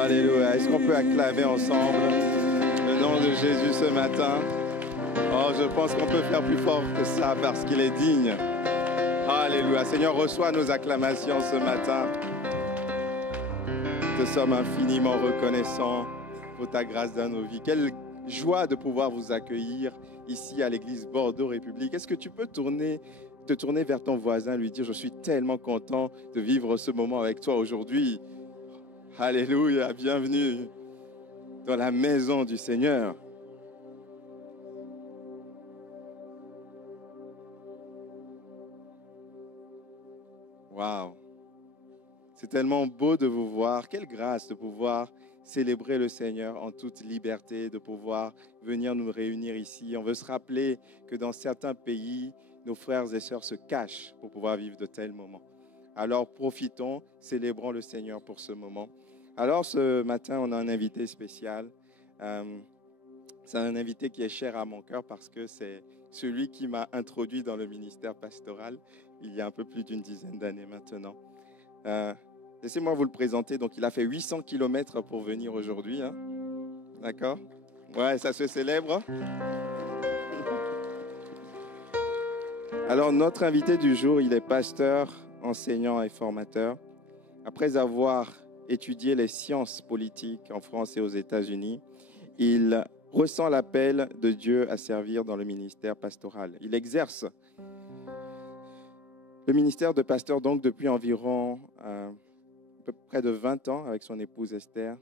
Alléluia. Est-ce qu'on peut acclamer ensemble le nom de Jésus ce matin? Oh, je pense qu'on peut faire plus fort que ça parce qu'il est digne. Alléluia. Seigneur, reçois nos acclamations ce matin. Nous sommes infiniment reconnaissants pour ta grâce dans nos vies. Quelle joie de pouvoir vous accueillir ici à l'église Bordeaux République. Est-ce que tu peux te tourner vers ton voisin, lui dire: je suis tellement content de vivre ce moment avec toi aujourd'hui. Alléluia, bienvenue dans la maison du Seigneur. Waouh, c'est tellement beau de vous voir. Quelle grâce de pouvoir célébrer le Seigneur en toute liberté, de pouvoir venir nous réunir ici. On veut se rappeler que dans certains pays, nos frères et sœurs se cachent pour pouvoir vivre de tels moments. Alors profitons, célébrons le Seigneur pour ce moment. Alors ce matin, on a un invité spécial. C'est un invité qui est cher à mon cœur parce que c'est celui qui m'a introduit dans le ministère pastoral il y a un peu plus d'une dizaine d'années maintenant. Laissez-moi vous le présenter. Donc, il a fait 800 km pour venir aujourd'hui. Hein? D'accord? Ouais, ça se célèbre. Alors, notre invité du jour, il est pasteur, enseignant et formateur. Après avoir étudié les sciences politiques en France et aux États-Unis, il ressent l'appel de Dieu à servir dans le ministère pastoral. Il exerce le ministère de pasteur donc depuis environ à peu près de 20 ans avec son épouse Esther.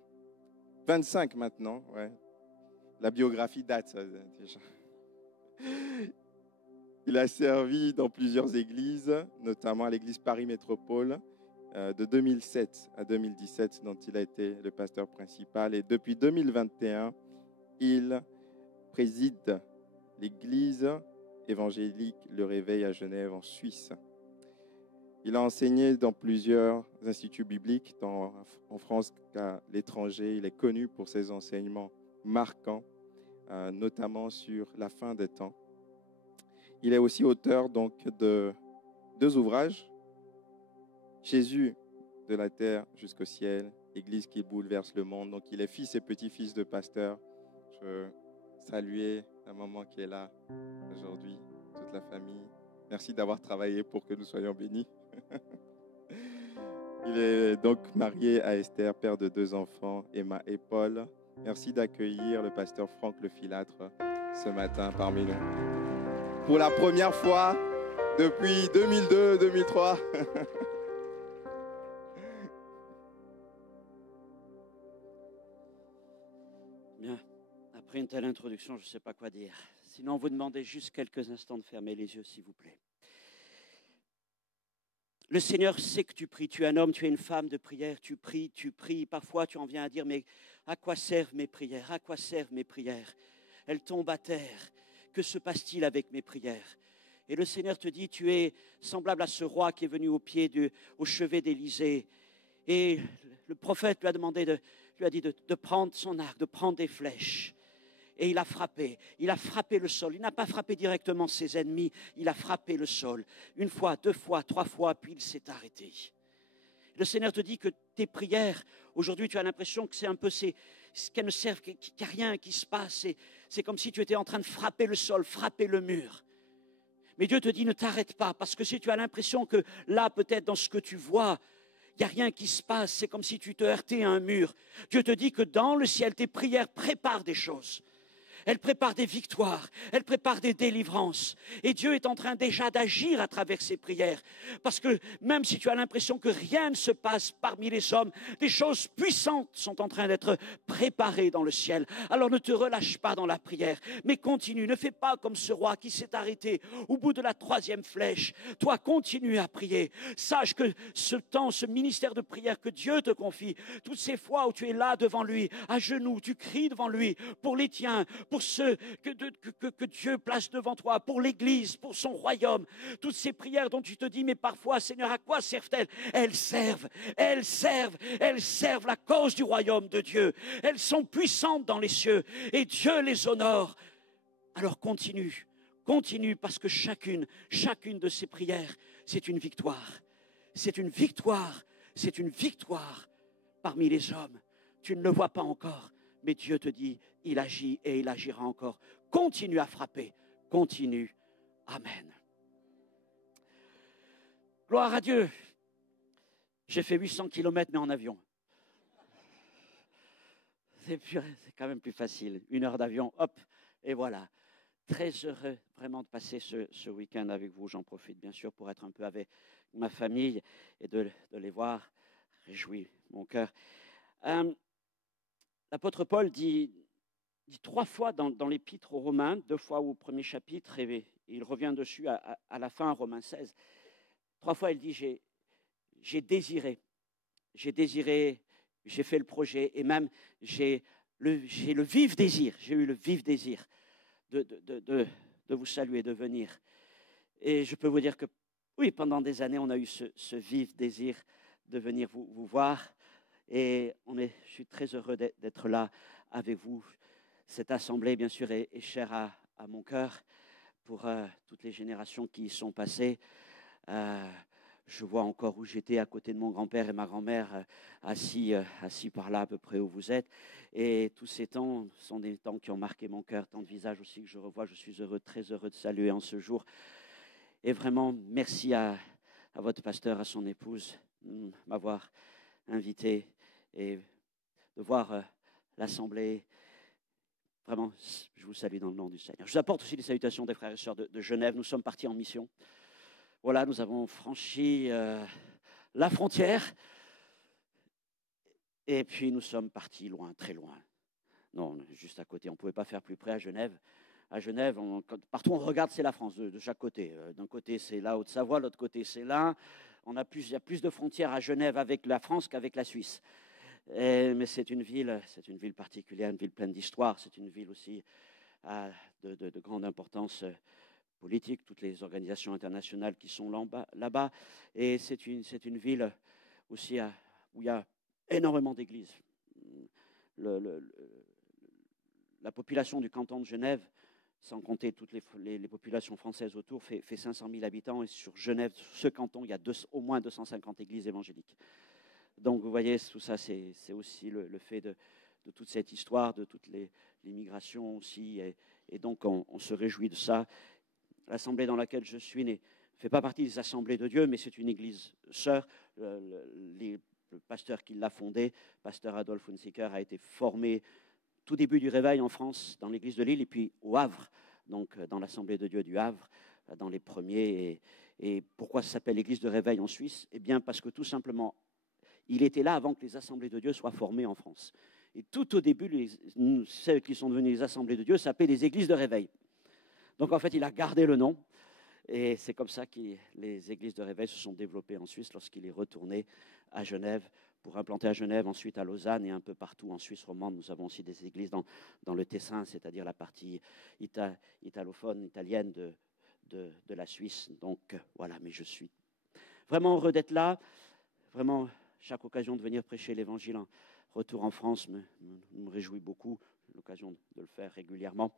25 maintenant, ouais. La biographie date ça, déjà. Il a servi dans plusieurs églises, notamment à l'église Paris Métropole, de 2007 à 2017, dont il a été le pasteur principal. Et depuis 2021, il préside l'église évangélique Le Réveil à Genève, en Suisse. Il a enseigné dans plusieurs instituts bibliques, tant en France qu'à l'étranger. Il est connu pour ses enseignements marquants, notamment sur la fin des temps. Il est aussi auteur donc de 2 ouvrages, Jésus de la terre jusqu'au ciel, Église qui bouleverse le monde. Donc il est fils et petit-fils de pasteur. Je veux saluer la maman qui est là aujourd'hui, toute la famille. Merci d'avoir travaillé pour que nous soyons bénis. Il est donc marié à Esther, père de 2 enfants, Emma et Paul. Merci d'accueillir le pasteur Franck Le Filâtre ce matin parmi nous. Pour la première fois depuis 2002-2003. Bien, après une telle introduction, je ne sais pas quoi dire. Sinon, vous demandez juste quelques instants de fermer les yeux, s'il vous plaît. Le Seigneur sait que tu pries. Tu es un homme, tu es une femme de prière. Tu pries. Parfois, tu en viens à dire, mais à quoi servent mes prières? À quoi servent mes prières? Elles tombent à terre. Que se passe-t-il avec mes prières? Et le Seigneur te dit, tu es semblable à ce roi qui est venu au chevet d'Élysée. Et le prophète lui a dit de prendre son arc, de prendre des flèches. Et il a frappé le sol. Il n'a pas frappé directement ses ennemis, il a frappé le sol. 1 fois, 2 fois, 3 fois, puis il s'est arrêté. Le Seigneur te dit que tes prières, aujourd'hui tu as l'impression que c'est un peu qu'elles ne servent, qu'il n'y a rien qui se passe. C'est comme si tu étais en train de frapper le sol, frapper le mur. Mais Dieu te dit ne t'arrête pas, parce que si tu as l'impression que là, peut-être dans ce que tu vois, il n'y a rien qui se passe, c'est comme si tu te heurtais à un mur. Dieu te dit que dans le ciel, tes prières préparent des choses. Elle prépare des victoires, elle prépare des délivrances. Et Dieu est en train déjà d'agir à travers ces prières. Parce que même si tu as l'impression que rien ne se passe parmi les hommes, des choses puissantes sont en train d'être préparées dans le ciel. Alors ne te relâche pas dans la prière, mais continue. Ne fais pas comme ce roi qui s'est arrêté au bout de la 3e flèche. Toi, continue à prier. Sache que ce ministère de prière que Dieu te confie, toutes ces fois où tu es là devant lui, à genoux, tu cries devant lui pour les tiens, pour ceux que Dieu place devant toi, pour l'Église, pour son royaume. Toutes ces prières dont tu te dis, mais parfois, Seigneur, à quoi servent-elles? Elles servent la cause du royaume de Dieu. Elles sont puissantes dans les cieux et Dieu les honore. Alors continue, parce que chacune de ces prières, c'est une victoire. C'est une victoire parmi les hommes. Tu ne le vois pas encore, mais Dieu te dit, il agit et il agira encore. Continue à frapper, continue. Amen. Gloire à Dieu. J'ai fait 800 km, mais en avion. C'est quand même plus facile. 1 heure d'avion, hop, et voilà. Très heureux vraiment de passer ce week-end avec vous. J'en profite bien sûr pour être un peu avec ma famille et de les voir. Réjouit mon cœur. L'apôtre Paul dit 3 fois dans l'épître aux Romains, 2 fois au premier chapitre, et il revient dessus à la fin, Romains 16. 3 fois, il dit, j'ai désiré, j'ai fait le projet, et même j'ai le vif désir, j'ai eu le vif désir de vous saluer, de venir. Et je peux vous dire que, oui, pendant des années, on a eu ce vif désir de venir vous voir. Et je suis très heureux d'être là avec vous. Cette assemblée, bien sûr, est chère à mon cœur pour toutes les générations qui y sont passées. Je vois encore où j'étais à côté de mon grand-père et ma grand-mère, assis par là à peu près où vous êtes. Et tous ces temps sont des temps qui ont marqué mon cœur, tant de visages aussi que je revois. Je suis heureux, très heureux de saluer en ce jour. Et vraiment, merci à votre pasteur, à son épouse, m'avoir invité et de voir l'assemblée. Vraiment, je vous salue dans le nom du Seigneur. Je vous apporte aussi les salutations des frères et sœurs de Genève. Nous sommes partis en mission. Voilà, nous avons franchi la frontière. Et puis nous sommes partis loin, très loin. Non, juste à côté. On ne pouvait pas faire plus près à Genève. À Genève, partout on regarde, c'est la France, de chaque côté. D'un côté, c'est la Haute-Savoie, de l'autre côté, c'est l'Ain. Il y a plus de frontières à Genève avec la France qu'avec la Suisse. Mais c'est une ville particulière, une ville pleine d'histoire. C'est une ville aussi de grande importance politique, toutes les organisations internationales qui sont là-bas. Et c'est une ville aussi où il y a énormément d'églises. La population du canton de Genève, sans compter toutes les populations françaises autour, fait 500 000 habitants. Et sur Genève, ce canton, il y a au moins 250 églises évangéliques. Donc, vous voyez, tout ça, c'est aussi le fait de toute cette histoire, de toute l'immigration aussi. Et donc, on se réjouit de ça. L'assemblée dans laquelle je suis ne fait pas partie des assemblées de Dieu, mais c'est une église sœur. Le pasteur qui l'a fondée, pasteur Adolphe Hunziker, a été formé tout début du réveil en France, dans l'église de Lille, et puis au Havre, donc dans l'assemblée de Dieu du Havre, dans les premiers. Et pourquoi ça s'appelle l'église de réveil en Suisse? Eh bien, parce que tout simplement, il était là avant que les assemblées de Dieu soient formées en France. Et tout au début, celles qui sont devenues les assemblées de Dieu s'appelaient les églises de réveil. Donc en fait, il a gardé le nom. Et c'est comme ça que les églises de réveil se sont développées en Suisse lorsqu'il est retourné à Genève, pour implanter à Genève, ensuite à Lausanne et un peu partout en Suisse romande. Nous avons aussi des églises dans le Tessin, c'est-à-dire la partie italophone, italienne de la Suisse. Donc voilà, mais je suis vraiment heureux d'être là. Vraiment, chaque occasion de venir prêcher l'Évangile en retour en France me réjouit beaucoup. J'ai l'occasion de le faire régulièrement.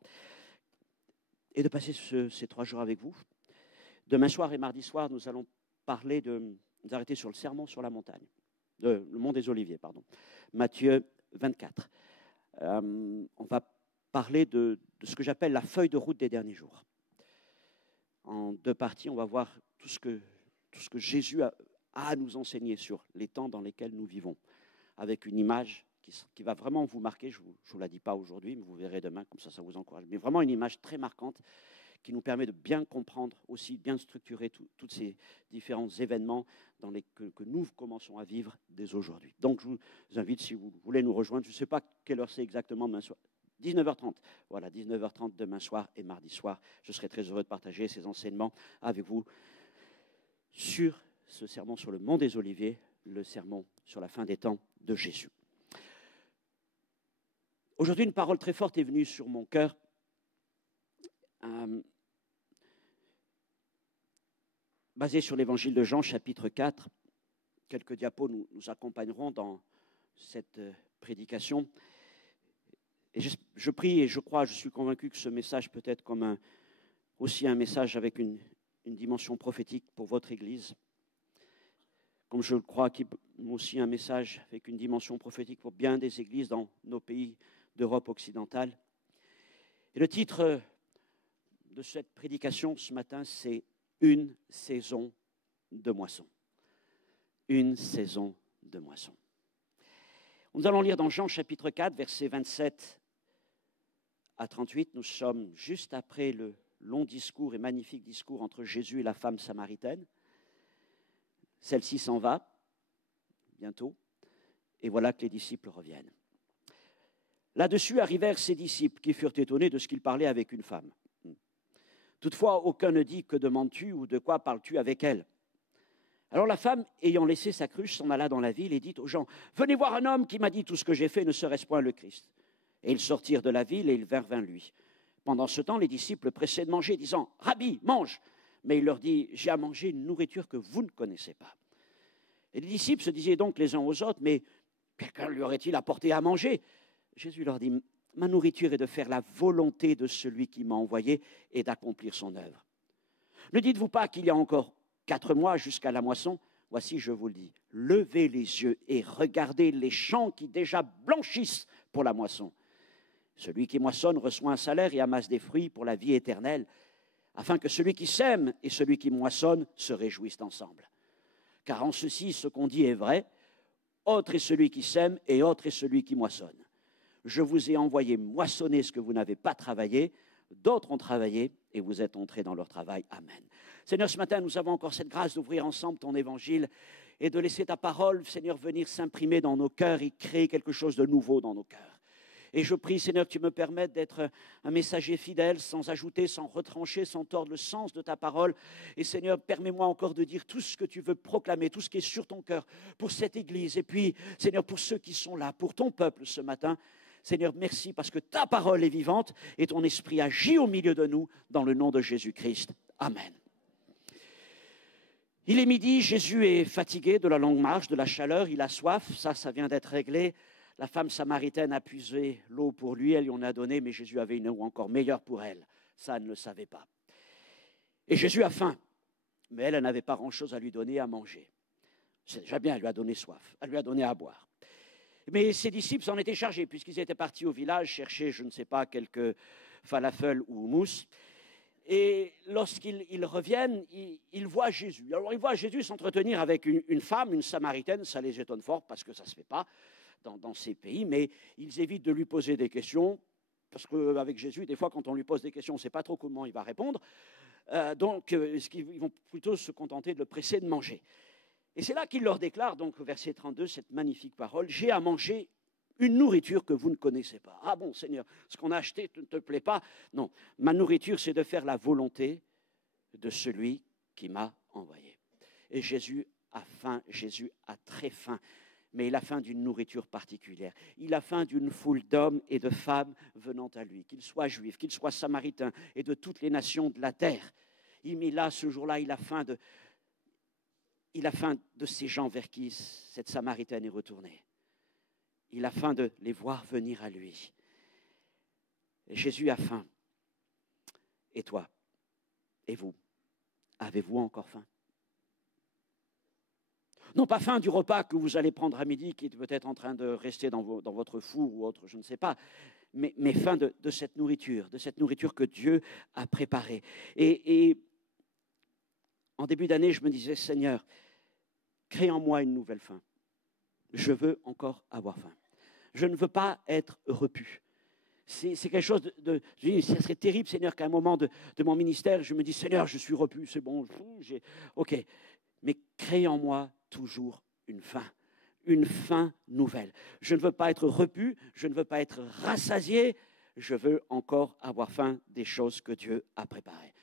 Et de passer ces 3 jours avec vous. Demain soir et mardi soir, nous allons nous arrêter sur le sermon sur la montagne. Le mont des Oliviers, pardon. Matthieu 24. On va parler de ce que j'appelle la feuille de route des derniers jours. En 2 parties, on va voir tout ce que Jésus a à nous enseigner sur les temps dans lesquels nous vivons, avec une image qui va vraiment vous marquer. Je ne vous la dis pas aujourd'hui, mais vous verrez demain, comme ça vous encourage. Mais vraiment une image très marquante qui nous permet de bien comprendre aussi, bien structurer tous ces différents événements que nous commençons à vivre dès aujourd'hui. Donc, je vous invite, si vous voulez nous rejoindre, je ne sais pas quelle heure c'est exactement demain soir, 19h30. Voilà, 19h30 demain soir et mardi soir. Je serai très heureux de partager ces enseignements avec vous sur ce sermon sur le mont des Oliviers, le sermon sur la fin des temps de Jésus. Aujourd'hui, une parole très forte est venue sur mon cœur. Basée sur l'évangile de Jean, chapitre 4. Quelques diapos nous accompagneront dans cette prédication. Et je prie et je crois, je suis convaincu que ce message peut être comme aussi un message avec une dimension prophétique pour votre Église. comme je le crois, qui est aussi un message avec une dimension prophétique pour bien des églises dans nos pays d'Europe occidentale. Et le titre de cette prédication ce matin, c'est « Une saison de moisson ». Une saison de moisson. Nous allons lire dans Jean chapitre 4, versets 27 à 38. Nous sommes juste après le long discours et magnifique discours entre Jésus et la femme samaritaine. Celle-ci s'en va bientôt, et voilà que les disciples reviennent. Là-dessus arrivèrent ses disciples qui furent étonnés de ce qu'il parlait avec une femme. Toutefois, aucun ne dit « Que demandes-tu » ou « De quoi parles-tu avec elle ?» Alors la femme, ayant laissé sa cruche, s'en alla dans la ville et dit aux gens « Venez voir un homme qui m'a dit tout ce que j'ai fait, ne serait-ce point le Christ ?» Et ils sortirent de la ville et ils vinrent vers lui. Pendant ce temps, les disciples pressaient de manger, disant « Rabbi, mange !» Mais il leur dit « J'ai à manger une nourriture que vous ne connaissez pas. » Et les disciples se disaient donc les uns aux autres « Mais quelqu'un lui aurait-il apporté à manger ?» Jésus leur dit « Ma nourriture est de faire la volonté de celui qui m'a envoyé et d'accomplir son œuvre. Ne dites-vous pas qu'il y a encore 4 mois jusqu'à la moisson? Voici, je vous le dis, levez les yeux et regardez les champs qui déjà blanchissent pour la moisson. Celui qui moissonne reçoit un salaire et amasse des fruits pour la vie éternelle, afin que celui qui sème et celui qui moissonne se réjouissent ensemble. Car en ceci, ce qu'on dit est vrai, autre est celui qui sème et autre est celui qui moissonne. Je vous ai envoyé moissonner ce que vous n'avez pas travaillé, d'autres ont travaillé et vous êtes entrés dans leur travail. Amen. Seigneur, ce matin, nous avons encore cette grâce d'ouvrir ensemble ton évangile et de laisser ta parole, Seigneur, venir s'imprimer dans nos cœurs et créer quelque chose de nouveau dans nos cœurs. Et je prie, Seigneur, que tu me permettes d'être un messager fidèle, sans ajouter, sans retrancher, sans tordre le sens de ta parole. Et Seigneur, permets-moi encore de dire tout ce que tu veux proclamer, tout ce qui est sur ton cœur pour cette Église. Et puis, Seigneur, pour ceux qui sont là, pour ton peuple ce matin. Seigneur, merci parce que ta parole est vivante et ton esprit agit au milieu de nous dans le nom de Jésus-Christ. Amen. Il est midi, Jésus est fatigué de la longue marche, de la chaleur, il a soif, ça vient d'être réglé. La femme samaritaine a puisé l'eau pour lui, elle lui en a donné, mais Jésus avait une eau encore meilleure pour elle. Ça, elle ne le savait pas. Et Jésus a faim, mais elle n'avait pas grand-chose à lui donner à manger. C'est déjà bien, elle lui a donné soif, elle lui a donné à boire. Mais ses disciples s'en étaient chargés, puisqu'ils étaient partis au village chercher, je ne sais pas, quelques falafels ou mousse. Et lorsqu'ils reviennent, ils voient Jésus. Alors, ils voient Jésus s'entretenir avec une femme, une samaritaine. Ça les étonne fort parce que ça ne se fait pas dans ces pays. Mais ils évitent de lui poser des questions parce qu'avec Jésus, des fois, quand on lui pose des questions, on ne sait pas trop comment il va répondre. Donc, ils vont plutôt se contenter de le presser de manger. Et c'est là qu'il leur déclare, donc, verset 32, cette magnifique parole, « J'ai à manger une nourriture que vous ne connaissez pas. » Ah bon, Seigneur, ce qu'on a acheté ne te plaît pas? Non, ma nourriture, c'est de faire la volonté de celui qui m'a envoyé. Et Jésus a faim, Jésus a très faim, mais il a faim d'une nourriture particulière. Il a faim d'une foule d'hommes et de femmes venant à lui, qu'ils soient juifs, qu'ils soient samaritains et de toutes les nations de la terre. Mais là, ce jour-là, il a faim de ces gens vers qui cette Samaritaine est retournée. Il a faim de les voir venir à lui. Et Jésus a faim. Et toi? Et vous? Avez-vous encore faim? Non pas faim du repas que vous allez prendre à midi, qui est peut-être en train de rester dans votre four ou autre, je ne sais pas, mais faim de cette nourriture que Dieu a préparée. Et en début d'année, je me disais, Seigneur, crée en moi une nouvelle faim. Je veux encore avoir faim. Je ne veux pas être repu. C'est quelque chose je dis, ce serait terrible, Seigneur, qu'à un moment de mon ministère, je me dis, Seigneur, je suis repu, c'est bon, ok. Mais crée en moi toujours une faim nouvelle. Je ne veux pas être repu, je ne veux pas être rassasié, je veux encore avoir faim des choses que Dieu a préparées.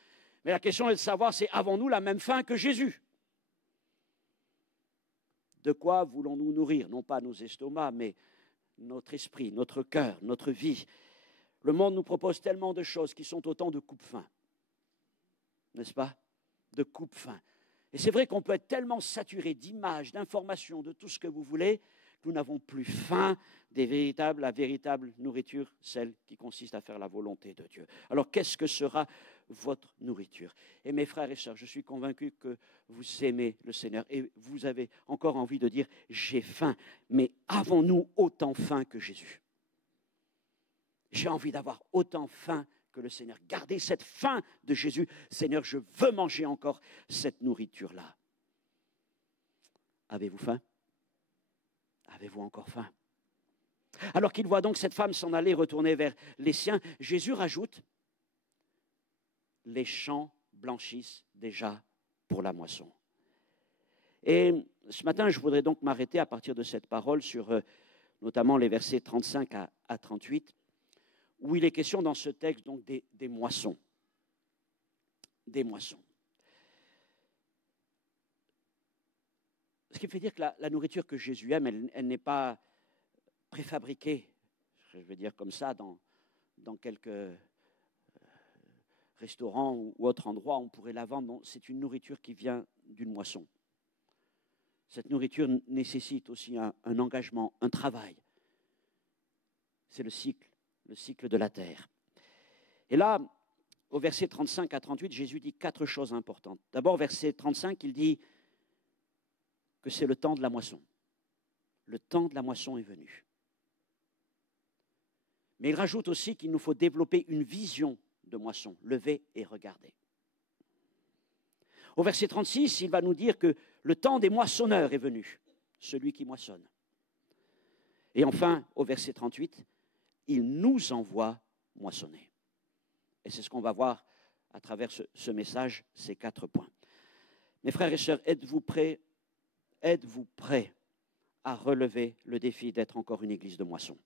Mais la question est de savoir, c'est avons-nous la même faim que Jésus? De quoi voulons-nous nourrir? Non pas nos estomacs, mais notre esprit, notre cœur, notre vie. Le monde nous propose tellement de choses qui sont autant de coupe-faim. N'est-ce pas? De coupe-faim. Et c'est vrai qu'on peut être tellement saturé d'images, d'informations, de tout ce que vous voulez, que nous n'avons plus faim la véritable nourriture, celle qui consiste à faire la volonté de Dieu. Alors, qu'est-ce que sera votre nourriture. Et mes frères et sœurs, je suis convaincu que vous aimez le Seigneur et vous avez encore envie de dire « j'ai faim ». Mais avons-nous autant faim que Jésus? J'ai envie d'avoir autant faim que le Seigneur. Gardez cette faim de Jésus. Seigneur, je veux manger encore cette nourriture-là. Avez-vous faim? Avez-vous encore faim? Alors qu'il voit donc cette femme s'en aller, retourner vers les siens, Jésus rajoute « Les champs blanchissent déjà pour la moisson ». Et ce matin, je voudrais donc m'arrêter à partir de cette parole sur notamment les versets 35 à 38, où il est question dans ce texte donc des moissons. Des moissons. Ce qui fait dire que la nourriture que Jésus aime, elle n'est pas préfabriquée, je vais dire comme ça, dans quelques restaurants ou autres endroits où on pourrait la vendre. Non, c'est une nourriture qui vient d'une moisson. Cette nourriture nécessite aussi un engagement, un travail. C'est le cycle de la terre. Et là, au verset 35 à 38, Jésus dit 4 choses importantes. D'abord, verset 35, il dit que c'est le temps de la moisson. Le temps de la moisson est venu. Mais il rajoute aussi qu'il nous faut développer une vision de moisson. Levez et regardez. Au verset 36, il va nous dire que le temps des moissonneurs est venu, celui qui moissonne. Et enfin, au verset 38, il nous envoie moissonner. Et c'est ce qu'on va voir à travers ce message, ces 4 points. Mes frères et sœurs, êtes-vous prêts à relever le défi d'être encore une église de moisson?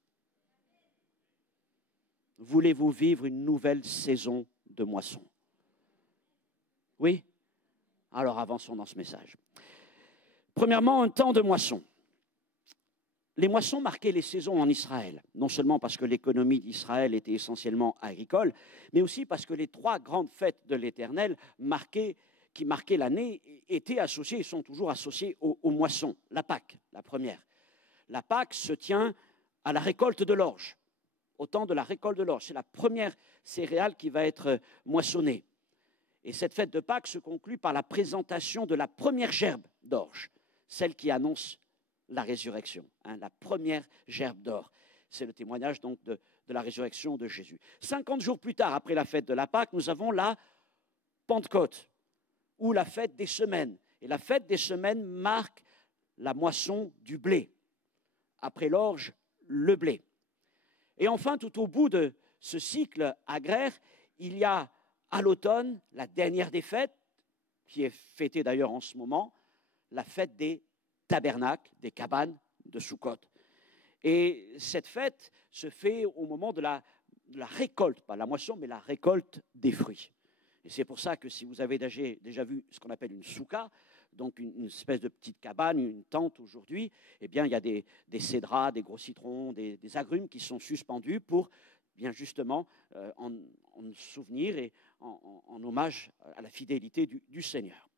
Voulez-vous vivre une nouvelle saison de moisson? Oui? Alors avançons dans ce message. Premièrement, un temps de moisson. Les moissons marquaient les saisons en Israël, non seulement parce que l'économie d'Israël était essentiellement agricole, mais aussi parce que les 3 grandes fêtes de l'Éternel qui marquaient l'année étaient associées et sont toujours associées aux moissons. La Pâque, la première. La Pâque se tient à la récolte de l'orge, au temps de la récolte de l'orge. C'est la première céréale qui va être moissonnée. Et cette fête de Pâques se conclut par la présentation de la première gerbe d'orge, celle qui annonce la résurrection, la première gerbe d'or. C'est le témoignage donc de la résurrection de Jésus. 50 jours plus tard, après la fête de la Pâque, nous avons la Pentecôte, ou la fête des semaines. Et la fête des semaines marque la moisson du blé. Après l'orge, le blé. Et enfin, tout au bout de ce cycle agraire, il y a à l'automne, la dernière des fêtes, qui est fêtée d'ailleurs en ce moment, la fête des tabernacles, des cabanes de Sukkot. Et cette fête se fait au moment de la récolte, pas la moisson, mais la récolte des fruits. Et c'est pour ça que si vous avez déjà vu ce qu'on appelle une souka, donc une espèce de petite cabane, une tente aujourd'hui, eh bien il y a des cédras, des gros citrons, des agrumes qui sont suspendus pour bien justement en souvenir et en hommage à la fidélité du Seigneur.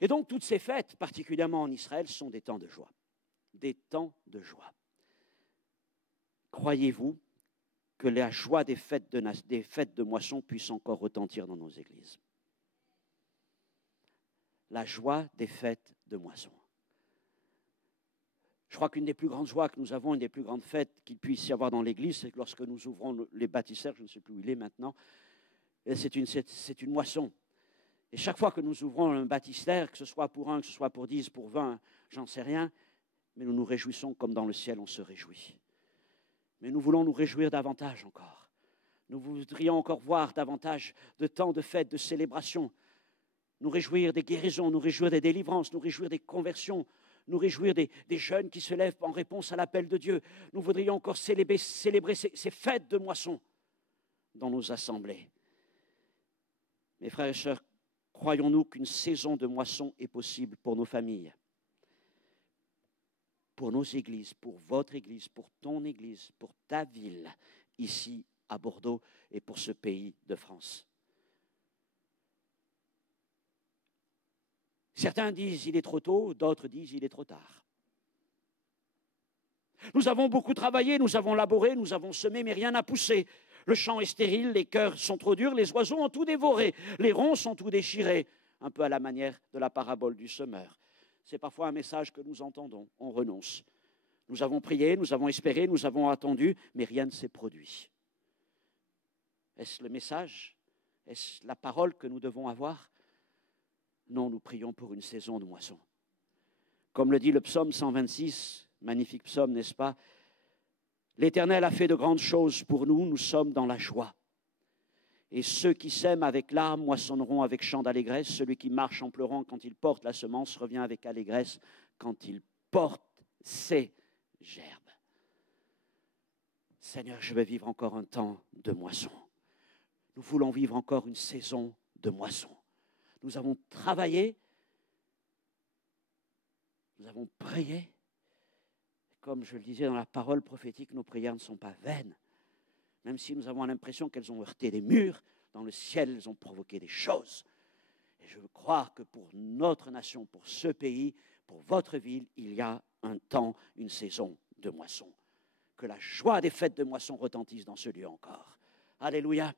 Et donc toutes ces fêtes, particulièrement en Israël, sont des temps de joie. Des temps de joie. Croyez-vous que la joie des fêtes de moisson puisse encore retentir dans nos églises? La joie des fêtes de moisson. Je crois qu'une des plus grandes joies que nous avons, une des plus grandes fêtes qu'il puisse y avoir dans l'Église, c'est que lorsque nous ouvrons les baptistères, je ne sais plus où il est maintenant, c'est une moisson. Et chaque fois que nous ouvrons un baptistère, que ce soit pour 1, que ce soit pour 10, pour 20, j'en sais rien, mais nous nous réjouissons comme dans le ciel on se réjouit. Mais nous voulons nous réjouir davantage encore. Nous voudrions encore voir davantage de temps de fêtes, de célébrations, nous réjouir des guérisons, nous réjouir des délivrances, nous réjouir des conversions, nous réjouir des jeunes qui se lèvent en réponse à l'appel de Dieu. Nous voudrions encore célébrer ces fêtes de moisson dans nos assemblées. Mes frères et sœurs, croyons-nous qu'une saison de moisson est possible pour nos familles, pour nos églises, pour votre église, pour ton église, pour ta ville, ici à Bordeaux et pour ce pays de France? Certains disent il est trop tôt, d'autres disent il est trop tard. Nous avons beaucoup travaillé, nous avons labouré, nous avons semé, mais rien n'a poussé. Le champ est stérile, les cœurs sont trop durs, les oiseaux ont tout dévoré, les ronces ont tout déchiré, un peu à la manière de la parabole du semeur. C'est parfois un message que nous entendons, on renonce. Nous avons prié, nous avons espéré, nous avons attendu, mais rien ne s'est produit. Est-ce le message? Est-ce la parole que nous devons avoir? Non, nous prions pour une saison de moisson. Comme le dit le psaume 126, magnifique psaume, n'est-ce pas? L'Éternel a fait de grandes choses pour nous, nous sommes dans la joie. Et ceux qui sèment avec larmes moissonneront avec chant d'allégresse. Celui qui marche en pleurant quand il porte la semence revient avec allégresse quand il porte ses gerbes. Seigneur, je veux vivre encore un temps de moisson. Nous voulons vivre encore une saison de moisson. Nous avons travaillé, nous avons prié. Comme je le disais dans la parole prophétique, nos prières ne sont pas vaines. Même si nous avons l'impression qu'elles ont heurté des murs, dans le ciel, elles ont provoqué des choses. Et je veux croire que pour notre nation, pour ce pays, pour votre ville, il y a un temps, une saison de moisson. Que la joie des fêtes de moisson retentisse dans ce lieu encore. Alléluia.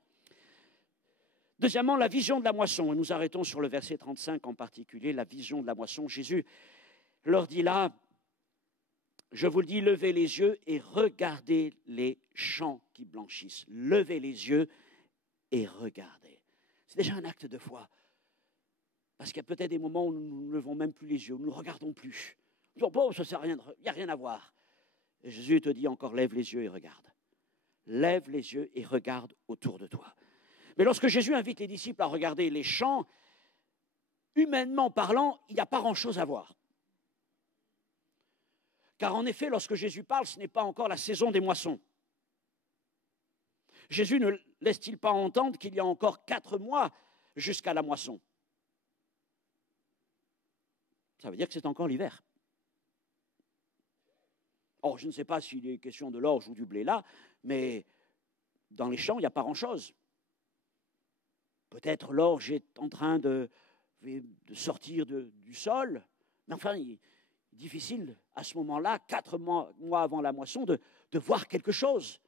Deuxièmement, la vision de la moisson. Et nous arrêtons sur le verset 35 en particulier, la vision de la moisson. Jésus leur dit là, je vous le dis, levez les yeux et regardez les champs qui blanchissent. Levez les yeux et regardez. C'est déjà un acte de foi. Parce qu'il y a peut-être des moments où nous ne levons même plus les yeux, nous ne regardons plus. Nous disons, bon, ça sert à rien, il n'y a rien à voir. Et Jésus te dit encore, lève les yeux et regarde. Lève les yeux et regarde autour de toi. Mais lorsque Jésus invite les disciples à regarder les champs, humainement parlant, il n'y a pas grand-chose à voir. Car en effet, lorsque Jésus parle, ce n'est pas encore la saison des moissons. Jésus ne laisse-t-il pas entendre qu'il y a encore 4 mois jusqu'à la moisson? Ça veut dire que c'est encore l'hiver. Or, je ne sais pas s'il est question de l'orge ou du blé là, mais dans les champs, il n'y a pas grand-chose. Peut-être l'orge est en train de sortir du sol, mais enfin, il est difficile à ce moment-là, 4 mois avant la moisson, de voir quelque chose.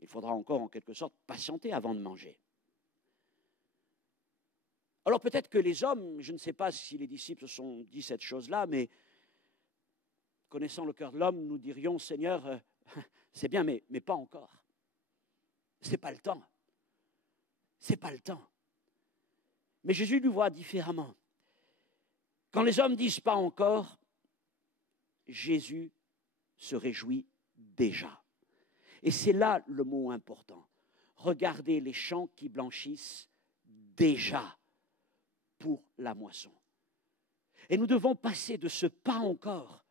Il faudra encore en quelque sorte patienter avant de manger. Alors peut-être que les hommes, je ne sais pas si les disciples se sont dit cette chose-là, mais connaissant le cœur de l'homme, nous dirions, Seigneur, c'est bien, mais pas encore. Ce n'est pas le temps. Ce n'est pas le temps. Mais Jésus lui voit différemment. Quand les hommes disent pas encore, Jésus se réjouit déjà. Et c'est là le mot important. Regardez les champs qui blanchissent déjà pour la moisson. Et nous devons passer de ce pas encore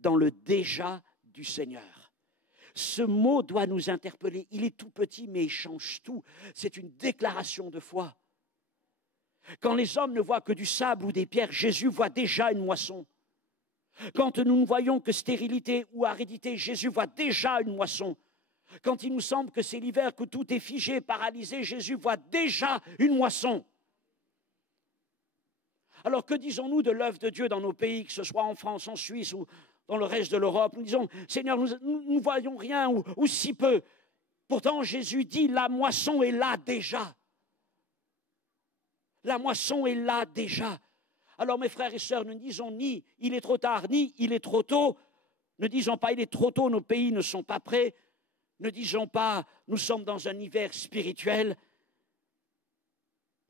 dans le déjà du Seigneur. Ce mot doit nous interpeller. Il est tout petit, mais il change tout. C'est une déclaration de foi. Quand les hommes ne voient que du sable ou des pierres, Jésus voit déjà une moisson. Quand nous ne voyons que stérilité ou aridité, Jésus voit déjà une moisson. Quand il nous semble que c'est l'hiver, que tout est figé, paralysé, Jésus voit déjà une moisson. Alors que disons-nous de l'œuvre de Dieu dans nos pays, que ce soit en France, en Suisse ou dans le reste de l'Europe? Nous disons, Seigneur, nous ne voyons rien ou si peu. Pourtant, Jésus dit, la moisson est là déjà. La moisson est là déjà. Alors mes frères et sœurs, ne disons ni il est trop tard, ni il est trop tôt. Ne disons pas il est trop tôt, nos pays ne sont pas prêts. Ne disons pas nous sommes dans un hiver spirituel.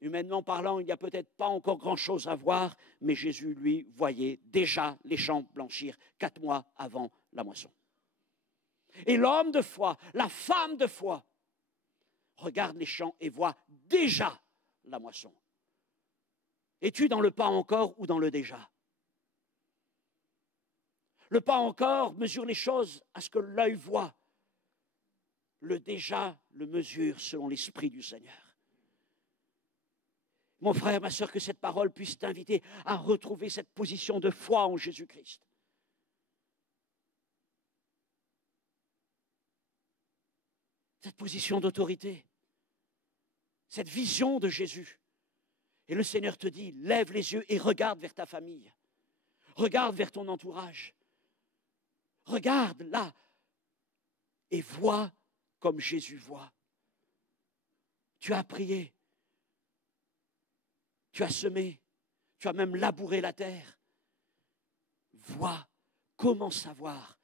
Humainement parlant, il n'y a peut-être pas encore grand-chose à voir, mais Jésus, lui, voyait déjà les champs blanchir 4 mois avant la moisson. Et l'homme de foi, la femme de foi, regarde les champs et voit déjà la moisson. Es-tu dans le pas encore ou dans le déjà? Le pas encore mesure les choses à ce que l'œil voit. Le déjà le mesure selon l'Esprit du Seigneur. Mon frère, ma sœur, que cette parole puisse t'inviter à retrouver cette position de foi en Jésus-Christ. Cette position d'autorité. Cette vision de Jésus. Et le Seigneur te dit, lève les yeux et regarde vers ta famille. Regarde vers ton entourage. Regarde là et vois comme Jésus voit. Tu as prié, tu as semé, tu as même labouré la terre. Vois, comment savoir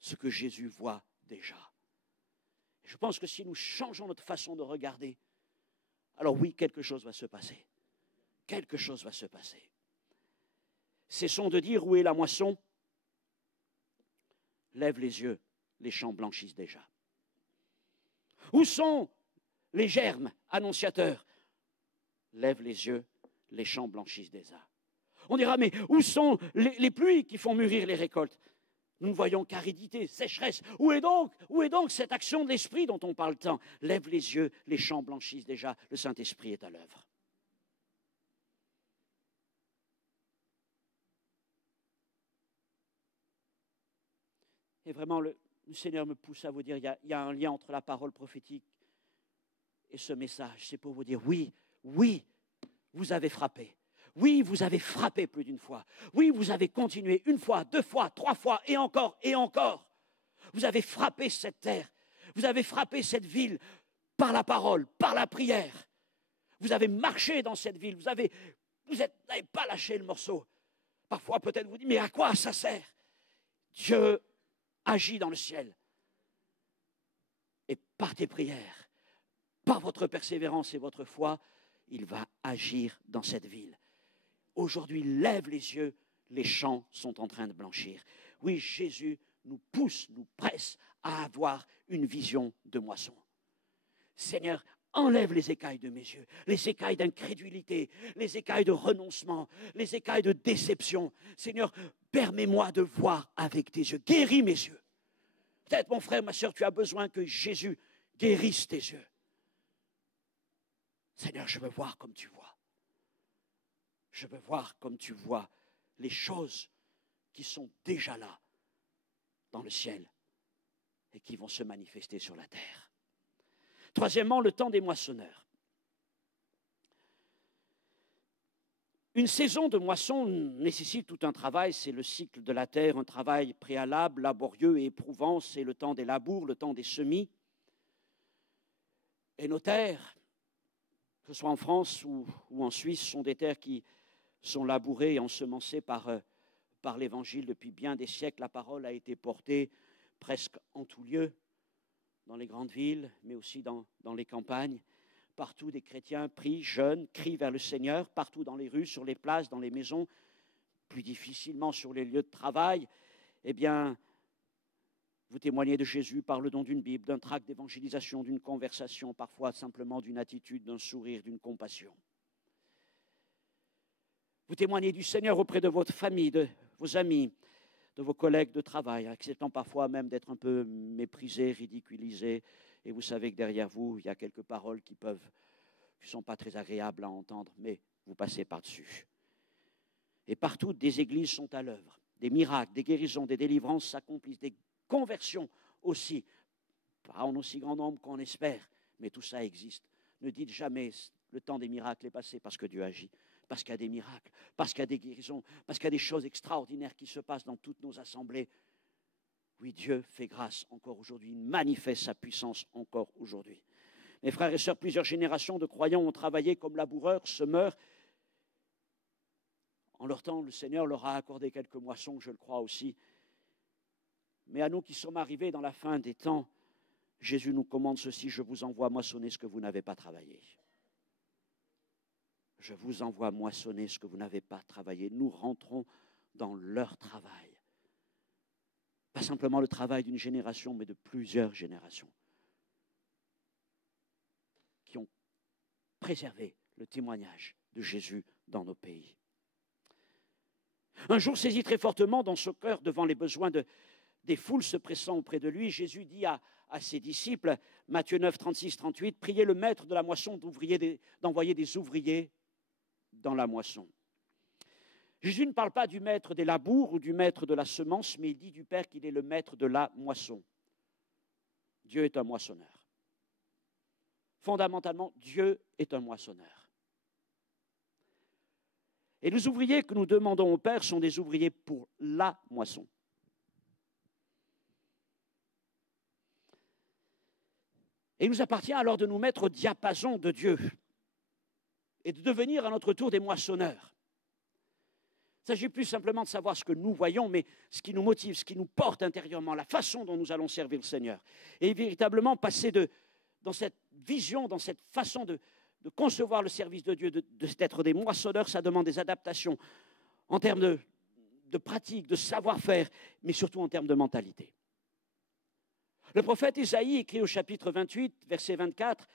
ce que Jésus voit déjà. Je pense que si nous changeons notre façon de regarder, alors oui, quelque chose va se passer. Quelque chose va se passer. Cessons de dire où est la moisson. Lève les yeux, les champs blanchissent déjà. Où sont les germes annonciateurs? Lève les yeux, les champs blanchissent déjà. On dira, mais où sont les pluies qui font mûrir les récoltes? Nous ne voyons qu'aridité, sécheresse. Où est donc cette action de l'Esprit dont on parle tant? Lève les yeux, les champs blanchissent déjà, le Saint-Esprit est à l'œuvre. Et vraiment, le Seigneur me pousse à vous dire, il y a un lien entre la parole prophétique et ce message. C'est pour vous dire, oui, vous avez frappé. Oui, vous avez frappé plus d'une fois. Oui, vous avez continué une fois, 2 fois, 3 fois, et encore, et encore. Vous avez frappé cette terre. Vous avez frappé cette ville par la parole, par la prière. Vous avez marché dans cette ville. Vous n'avez pas lâché le morceau. Parfois, peut-être vous dites, mais à quoi ça sert? Dieu agit dans le ciel. Et par tes prières, par votre persévérance et votre foi, il va agir dans cette ville. Aujourd'hui, lève les yeux, les champs sont en train de blanchir. Oui, Jésus nous pousse, nous presse à avoir une vision de moisson. Seigneur, enlève les écailles de mes yeux, les écailles d'incrédulité, les écailles de renoncement, les écailles de déception. Seigneur, permets-moi de voir avec tes yeux. Guéris mes yeux. Peut-être, mon frère, ma soeur, tu as besoin que Jésus guérisse tes yeux. Seigneur, je veux voir comme tu vois. Je veux voir comme tu vois les choses qui sont déjà là dans le ciel et qui vont se manifester sur la terre. Troisièmement, le temps des moissonneurs. Une saison de moisson nécessite tout un travail, c'est le cycle de la terre, un travail préalable, laborieux et éprouvant, c'est le temps des labours, le temps des semis. Et nos terres, que ce soit en France ou en Suisse, sont des terres qui sont labourées et ensemencées par l'Évangile depuis bien des siècles. La parole a été portée presque en tout lieu, dans les grandes villes, mais aussi dans les campagnes. Partout, des chrétiens prient, jeûnent, crient vers le Seigneur, partout dans les rues, sur les places, dans les maisons, plus difficilement sur les lieux de travail. Eh bien, vous témoignez de Jésus par le don d'une Bible, d'un tract d'évangélisation, d'une conversation, parfois simplement d'une attitude, d'un sourire, d'une compassion. Vous témoignez du Seigneur auprès de votre famille, de vos amis, de vos collègues de travail, acceptant parfois même d'être un peu méprisés, ridiculisés. Et vous savez que derrière vous, il y a quelques paroles qui ne sont pas très agréables à entendre, mais vous passez par-dessus. Et partout, des églises sont à l'œuvre. Des miracles, des guérisons, des délivrances s'accomplissent, des conversions aussi. Pas en aussi grand nombre qu'on espère, mais tout ça existe. Ne dites jamais le temps des miracles est passé parce que Dieu agit. Parce qu'il y a des miracles, parce qu'il y a des guérisons, parce qu'il y a des choses extraordinaires qui se passent dans toutes nos assemblées. Oui, Dieu fait grâce encore aujourd'hui, il manifeste sa puissance encore aujourd'hui. Mes frères et sœurs, plusieurs générations de croyants ont travaillé comme laboureurs, semeurs. En leur temps, le Seigneur leur a accordé quelques moissons, je le crois aussi. Mais à nous qui sommes arrivés dans la fin des temps, Jésus nous commande ceci, je vous envoie moissonner ce que vous n'avez pas travaillé. Je vous envoie moissonner ce que vous n'avez pas travaillé. Nous rentrons dans leur travail. Pas simplement le travail d'une génération, mais de plusieurs générations qui ont préservé le témoignage de Jésus dans nos pays. Un jour, saisi très fortement dans son cœur devant les besoins des foules se pressant auprès de lui, Jésus dit à ses disciples, Matthieu 9, 36, 38, « Priez le maître de la moisson d'envoyer des ouvriers dans la moisson. » Jésus ne parle pas du maître des labours ou du maître de la semence, mais il dit du Père qu'il est le maître de la moisson. Dieu est un moissonneur. Fondamentalement, Dieu est un moissonneur. Et les ouvriers que nous demandons au Père sont des ouvriers pour la moisson. Et il nous appartient alors de nous mettre au diapason de Dieu et de devenir à notre tour des moissonneurs. Il ne s'agit plus simplement de savoir ce que nous voyons, mais ce qui nous motive, ce qui nous porte intérieurement, la façon dont nous allons servir le Seigneur. Et véritablement passer dans cette vision, dans cette façon de concevoir le service de Dieu, d'être des moissonneurs, ça demande des adaptations en termes de pratique, de savoir-faire, mais surtout en termes de mentalité. Le prophète Isaïe écrit au chapitre 28, verset 24,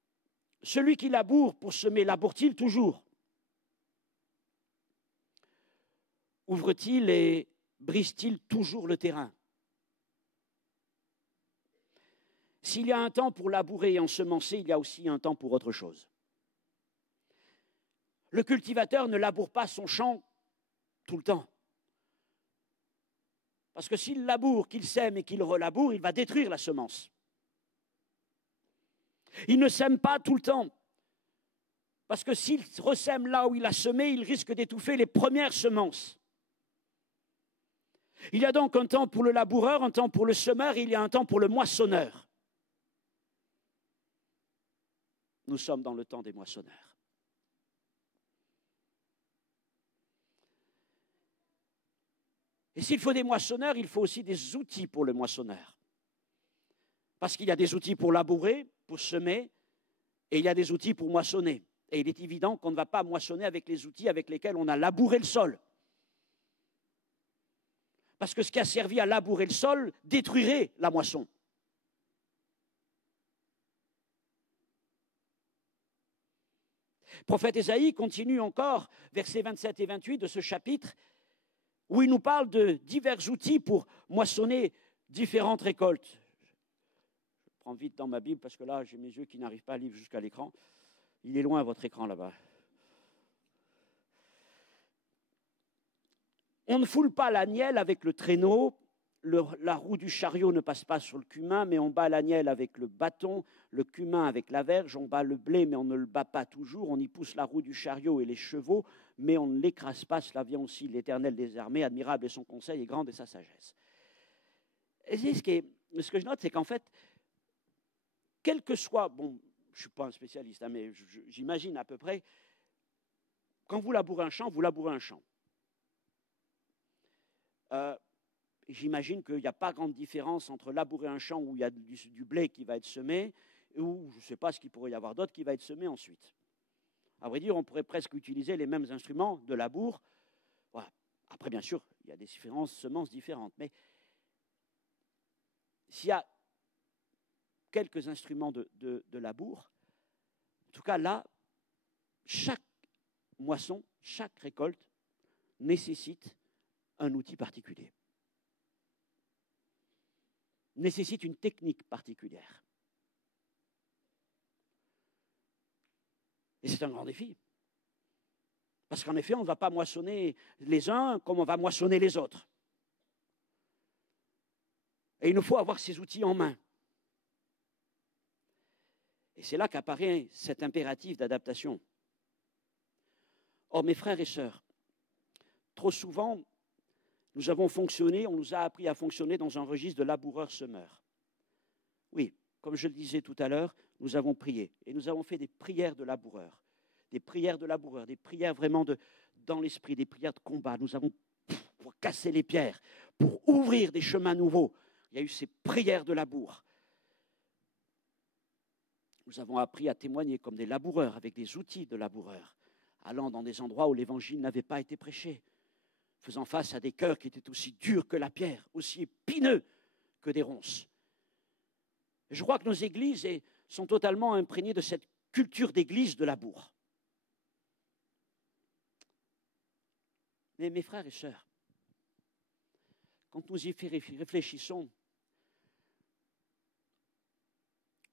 « Celui qui laboure pour semer, laboure-t-il toujours ? Ouvre-t-il et brise-t-il toujours le terrain ? S'il y a un temps pour labourer et ensemencer, il y a aussi un temps pour autre chose. Le cultivateur ne laboure pas son champ tout le temps. Parce que s'il laboure, qu'il sème et qu'il relaboure, il va détruire la semence. Il ne sème pas tout le temps. Parce que s'il ressème là où il a semé, il risque d'étouffer les premières semences. Il y a donc un temps pour le laboureur, un temps pour le semeur, et il y a un temps pour le moissonneur. Nous sommes dans le temps des moissonneurs. Et s'il faut des moissonneurs, il faut aussi des outils pour le moissonneur. Parce qu'il y a des outils pour labourer, pour semer, et il y a des outils pour moissonner. Et il est évident qu'on ne va pas moissonner avec les outils avec lesquels on a labouré le sol. Parce que ce qui a servi à labourer le sol détruirait la moisson. Le prophète Ésaïe continue encore, versets 27 et 28 de ce chapitre, où il nous parle de divers outils pour moissonner différentes récoltes. Je prends vite dans ma Bible parce que là, j'ai mes yeux qui n'arrivent pas à lire jusqu'à l'écran. Il est loin, votre écran, là-bas. On ne foule pas l'agnelle avec le traîneau, la roue du chariot ne passe pas sur le cumin, mais on bat l'agnelle avec le bâton, le cumin avec la verge, on bat le blé, mais on ne le bat pas toujours, on y pousse la roue du chariot et les chevaux, mais on ne l'écrase pas, cela vient aussi de l'Éternel des armées, admirable est son conseil et grande est sa sagesse. Et ce que je note, c'est qu'en fait, quel que soit, bon, je ne suis pas un spécialiste, hein, mais j'imagine à peu près, quand vous labourez un champ, vous labourez un champ. J'imagine qu'il n'y a pas grande différence entre labourer un champ où il y a du blé qui va être semé ou je ne sais pas ce qu'il pourrait y avoir d'autre qui va être semé ensuite. À vrai dire, on pourrait presque utiliser les mêmes instruments de labour. Voilà. Après, bien sûr, il y a des semences différentes. Mais s'il y a quelques instruments de labour, en tout cas là, chaque moisson, chaque récolte nécessite un outil particulier, nécessite une technique particulière. Et c'est un grand défi. Parce qu'en effet, on ne va pas moissonner les uns comme on va moissonner les autres. Et il nous faut avoir ces outils en main. Et c'est là qu'apparaît cet impératif d'adaptation. Or, mes frères et sœurs, trop souvent, nous avons fonctionné, on nous a appris à fonctionner dans un registre de laboureur-semeur. Oui, comme je le disais tout à l'heure, nous avons prié. Et nous avons fait des prières de laboureurs. Des prières de laboureurs, des prières vraiment dans l'esprit, des prières de combat. Nous avons, pour casser les pierres, pour ouvrir des chemins nouveaux, il y a eu ces prières de labour. Nous avons appris à témoigner comme des laboureurs, avec des outils de laboureurs, allant dans des endroits où l'évangile n'avait pas été prêché, faisant face à des cœurs qui étaient aussi durs que la pierre, aussi épineux que des ronces. Je crois que nos églises sont totalement imprégnées de cette culture d'église de labour. Mais mes frères et sœurs, quand nous y réfléchissons,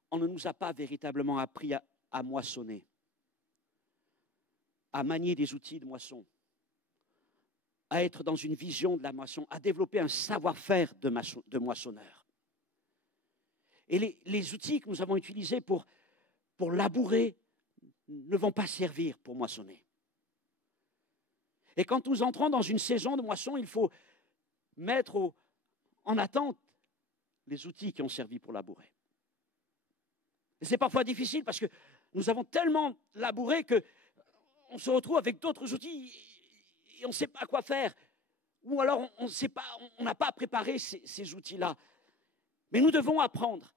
on ne nous a pas véritablement appris à moissonner, à manier des outils de moisson, à être dans une vision de la moisson, à développer un savoir-faire de moissonneur. Et les outils que nous avons utilisés pour labourer ne vont pas servir pour moissonner. Et quand nous entrons dans une saison de moisson, il faut mettre en attente les outils qui ont servi pour labourer. Et c'est parfois difficile parce que nous avons tellement labouré qu'on se retrouve avec d'autres outils et on ne sait pas quoi faire. Ou alors on n'a pas préparé ces outils-là. Mais nous devons apprendre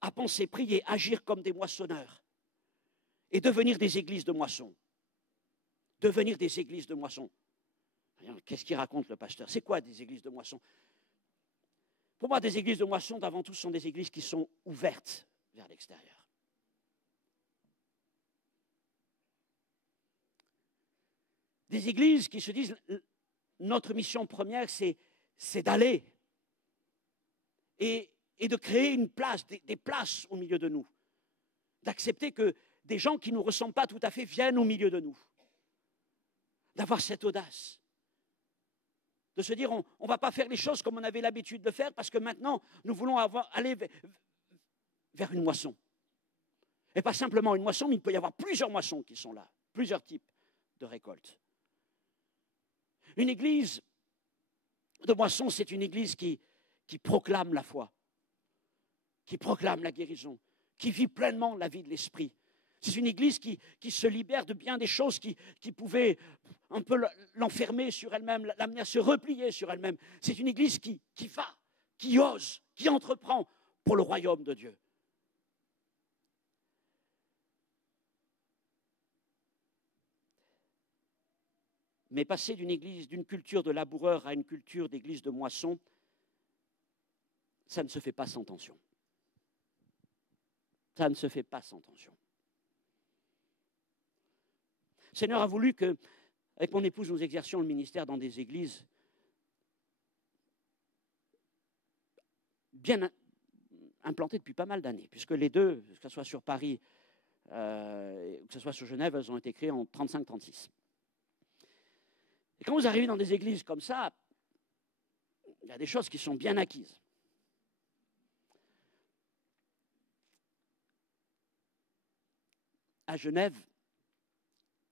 à penser, prier, agir comme des moissonneurs et devenir des églises de moisson. Devenir des églises de moisson. Qu'est-ce qu'il raconte le pasteur? C'est quoi des églises de moisson? Pour moi, des églises de moisson, d'avant tout, sont des églises qui sont ouvertes vers l'extérieur. Des églises qui se disent, notre mission première, c'est d'aller et de créer une place, des places au milieu de nous. D'accepter que des gens qui ne nous ressemblent pas tout à fait viennent au milieu de nous. D'avoir cette audace. De se dire, on ne va pas faire les choses comme on avait l'habitude de faire parce que maintenant, nous voulons aller vers une moisson. Et pas simplement une moisson, mais il peut y avoir plusieurs moissons qui sont là, plusieurs types de récoltes. Une église de moisson, c'est une église qui proclame la foi, qui proclame la guérison, qui vit pleinement la vie de l'esprit. C'est une église qui se libère de bien des choses qui pouvaient un peu l'enfermer sur elle-même, l'amener à se replier sur elle-même. C'est une église qui va, qui ose, qui entreprend pour le royaume de Dieu. Mais passer d'une culture de laboureur à une culture d'église de moisson, ça ne se fait pas sans tension. Ça ne se fait pas sans tension. Le Seigneur a voulu que, avec mon épouse, nous exercions le ministère dans des églises bien implantées depuis pas mal d'années, puisque les deux, que ce soit sur Paris ou que ce soit sur Genève, elles ont été créées en 35-36. Et quand vous arrivez dans des églises comme ça, il y a des choses qui sont bien acquises. À Genève,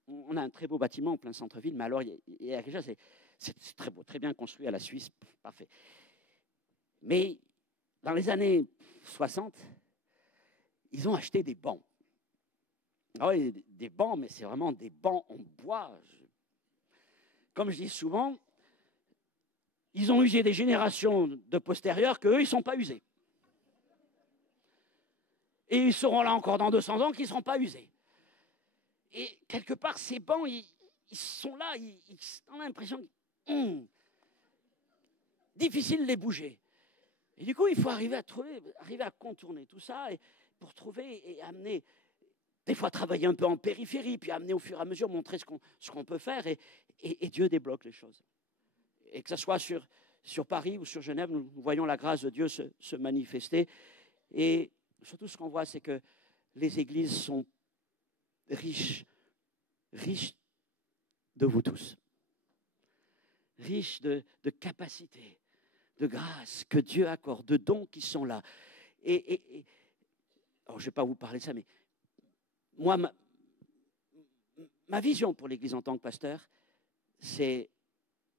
on a un très beau bâtiment en plein centre-ville, mais alors il y a quelque chose, c'est très beau, très bien construit à la Suisse, parfait. Mais dans les années 60, ils ont acheté des bancs. Ah oui, des bancs, mais c'est vraiment des bancs en bois. Comme je dis souvent, ils ont usé des générations de postérieurs qu'eux, ils ne sont pas usés. Et ils seront là encore dans 200 ans qu'ils ne seront pas usés. Et quelque part, ces bancs, ils sont là, on a l'impression difficile de les bouger. Et du coup, il faut arriver à contourner tout ça pour trouver et amener, des fois travailler un peu en périphérie, puis amener au fur et à mesure, montrer ce qu'on peut faire, et Dieu débloque les choses. Et que ce soit sur Paris ou sur Genève, nous voyons la grâce de Dieu se manifester. Et surtout, ce qu'on voit, c'est que les églises sont riches de vous tous, riches de capacités, de grâce que Dieu accorde, de dons qui sont là. Alors, je ne vais pas vous parler de ça, mais moi, ma vision pour l'Église en tant que pasteur, c'est,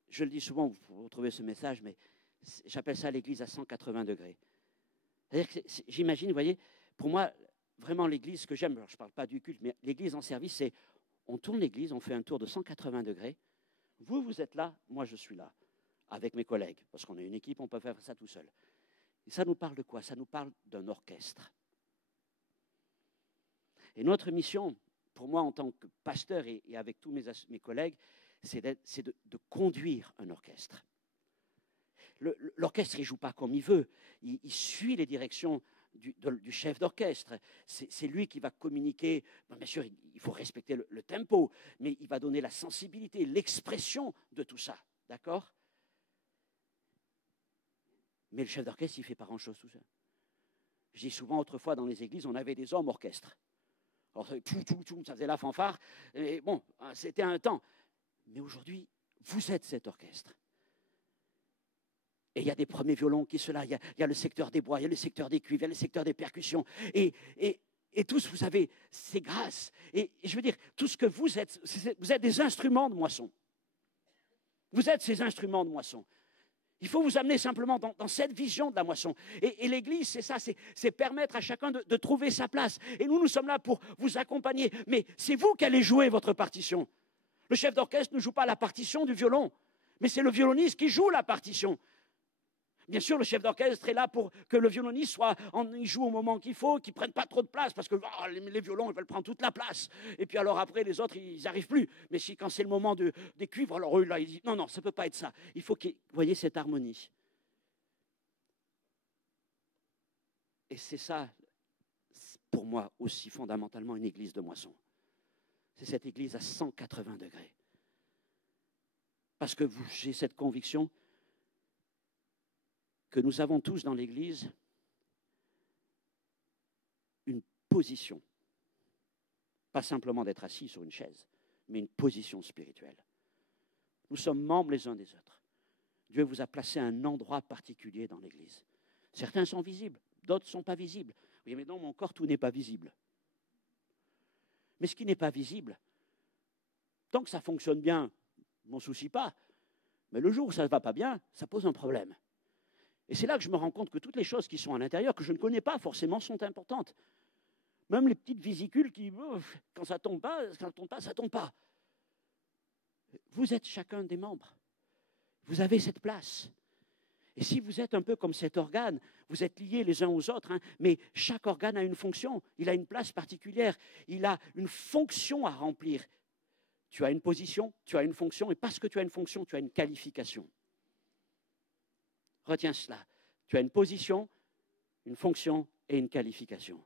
je le dis souvent, vous retrouvez ce message, mais j'appelle ça l'Église à 180 degrés. C'est-à-dire que j'imagine, vous voyez, pour moi, vraiment l'Église que j'aime, alors je ne parle pas du culte, mais l'Église en service, c'est on tourne l'Église, on fait un tour de 180 degrés. Vous êtes là, moi je suis là, avec mes collègues, parce qu'on est une équipe, on peut faire ça tout seul. Et ça nous parle de quoi? Ça nous parle d'un orchestre. Et notre mission, pour moi en tant que pasteur et avec tous mes collègues, c'est de conduire un orchestre. L'orchestre, il ne joue pas comme il veut, il suit les directions du chef d'orchestre. C'est lui qui va communiquer. Bien sûr, il faut respecter le tempo, mais il va donner la sensibilité, l'expression de tout ça. D'accord? Mais le chef d'orchestre, il ne fait pas grand-chose tout seul. Je dis souvent, autrefois, dans les églises, on avait des hommes orchestres. Alors, ça faisait la fanfare. Et bon, c'était un temps. Mais aujourd'hui, vous êtes cet orchestre. Et il y a des premiers violons qui sont là, il y a le secteur des bois, il y a le secteur des cuivres, il y a le secteur des percussions. Et tous, vous avez ces grâces. Et je veux dire, tout ce que vous êtes des instruments de moisson. Vous êtes ces instruments de moisson. Il faut vous amener simplement dans cette vision de la moisson. Et l'Église, c'est ça, c'est permettre à chacun de trouver sa place. Et nous sommes là pour vous accompagner. Mais c'est vous qui allez jouer votre partition. Le chef d'orchestre ne joue pas la partition du violon, mais c'est le violoniste qui joue la partition. Bien sûr, le chef d'orchestre est là pour que le violoniste il joue au moment qu'il faut, qu'il ne prenne pas trop de place, parce que les violons, ils veulent prendre toute la place. Et puis alors après, les autres, ils n'arrivent plus. Mais quand c'est le moment des cuivres, alors eux, là, ils disent, non, ça ne peut pas être ça. Il faut vous voyez cette harmonie. Et c'est ça, pour moi, aussi fondamentalement une église de moisson. C'est cette église à 180 degrés. Parce que j'ai cette conviction que nous avons tous dans l'Église une position, pas simplement d'être assis sur une chaise, mais une position spirituelle. Nous sommes membres les uns des autres. Dieu vous a placé à un endroit particulier dans l'Église. Certains sont visibles, d'autres ne sont pas visibles. Oui, mais dans mon corps, tout n'est pas visible. Mais ce qui n'est pas visible, tant que ça fonctionne bien, je ne m'en soucie pas. Mais le jour où ça ne va pas bien, ça pose un problème. Et c'est là que je me rends compte que toutes les choses qui sont à l'intérieur, que je ne connais pas forcément, sont importantes. Même les petites vésicules qui, quand ça ne tombe pas, ça ne tombe pas. Vous êtes chacun des membres. Vous avez cette place. Et si vous êtes un peu comme cet organe, vous êtes liés les uns aux autres, hein, mais chaque organe a une fonction, il a une place particulière, il a une fonction à remplir. Tu as une position, tu as une fonction, et parce que tu as une fonction, tu as une qualification. Retiens cela. Tu as une position, une fonction et une qualification.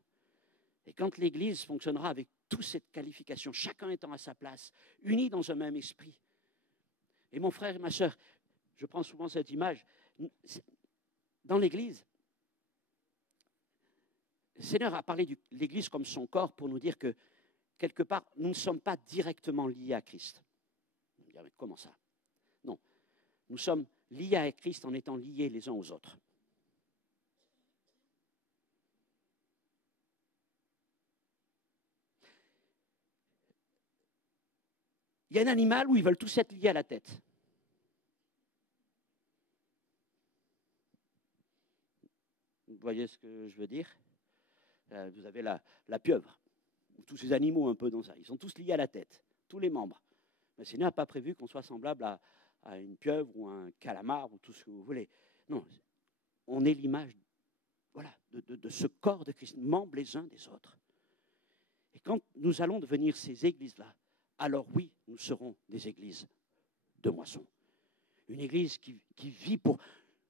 Et quand l'Église fonctionnera avec toute cette qualification, chacun étant à sa place, unis dans un même esprit. Et mon frère et ma sœur, je prends souvent cette image, dans l'Église, le Seigneur a parlé de l'Église comme son corps pour nous dire que, quelque part, nous ne sommes pas directement liés à Christ. Vous me direz, comment ça? Non. Nous sommes liés à Christ en étant liés les uns aux autres. Il y a un animal où ils veulent tous être liés à la tête. Vous voyez ce que je veux dire? Vous avez la pieuvre, ou tous ces animaux un peu dans ça. Ils sont tous liés à la tête, tous les membres. Mais le Seigneur n'a pas prévu qu'on soit semblable à une pieuvre ou un calamar ou tout ce que vous voulez. Non, on est l'image de ce corps de Christ, membres les uns des autres. Et quand nous allons devenir ces églises-là, alors oui, nous serons des églises de moisson. Une église qui vit pour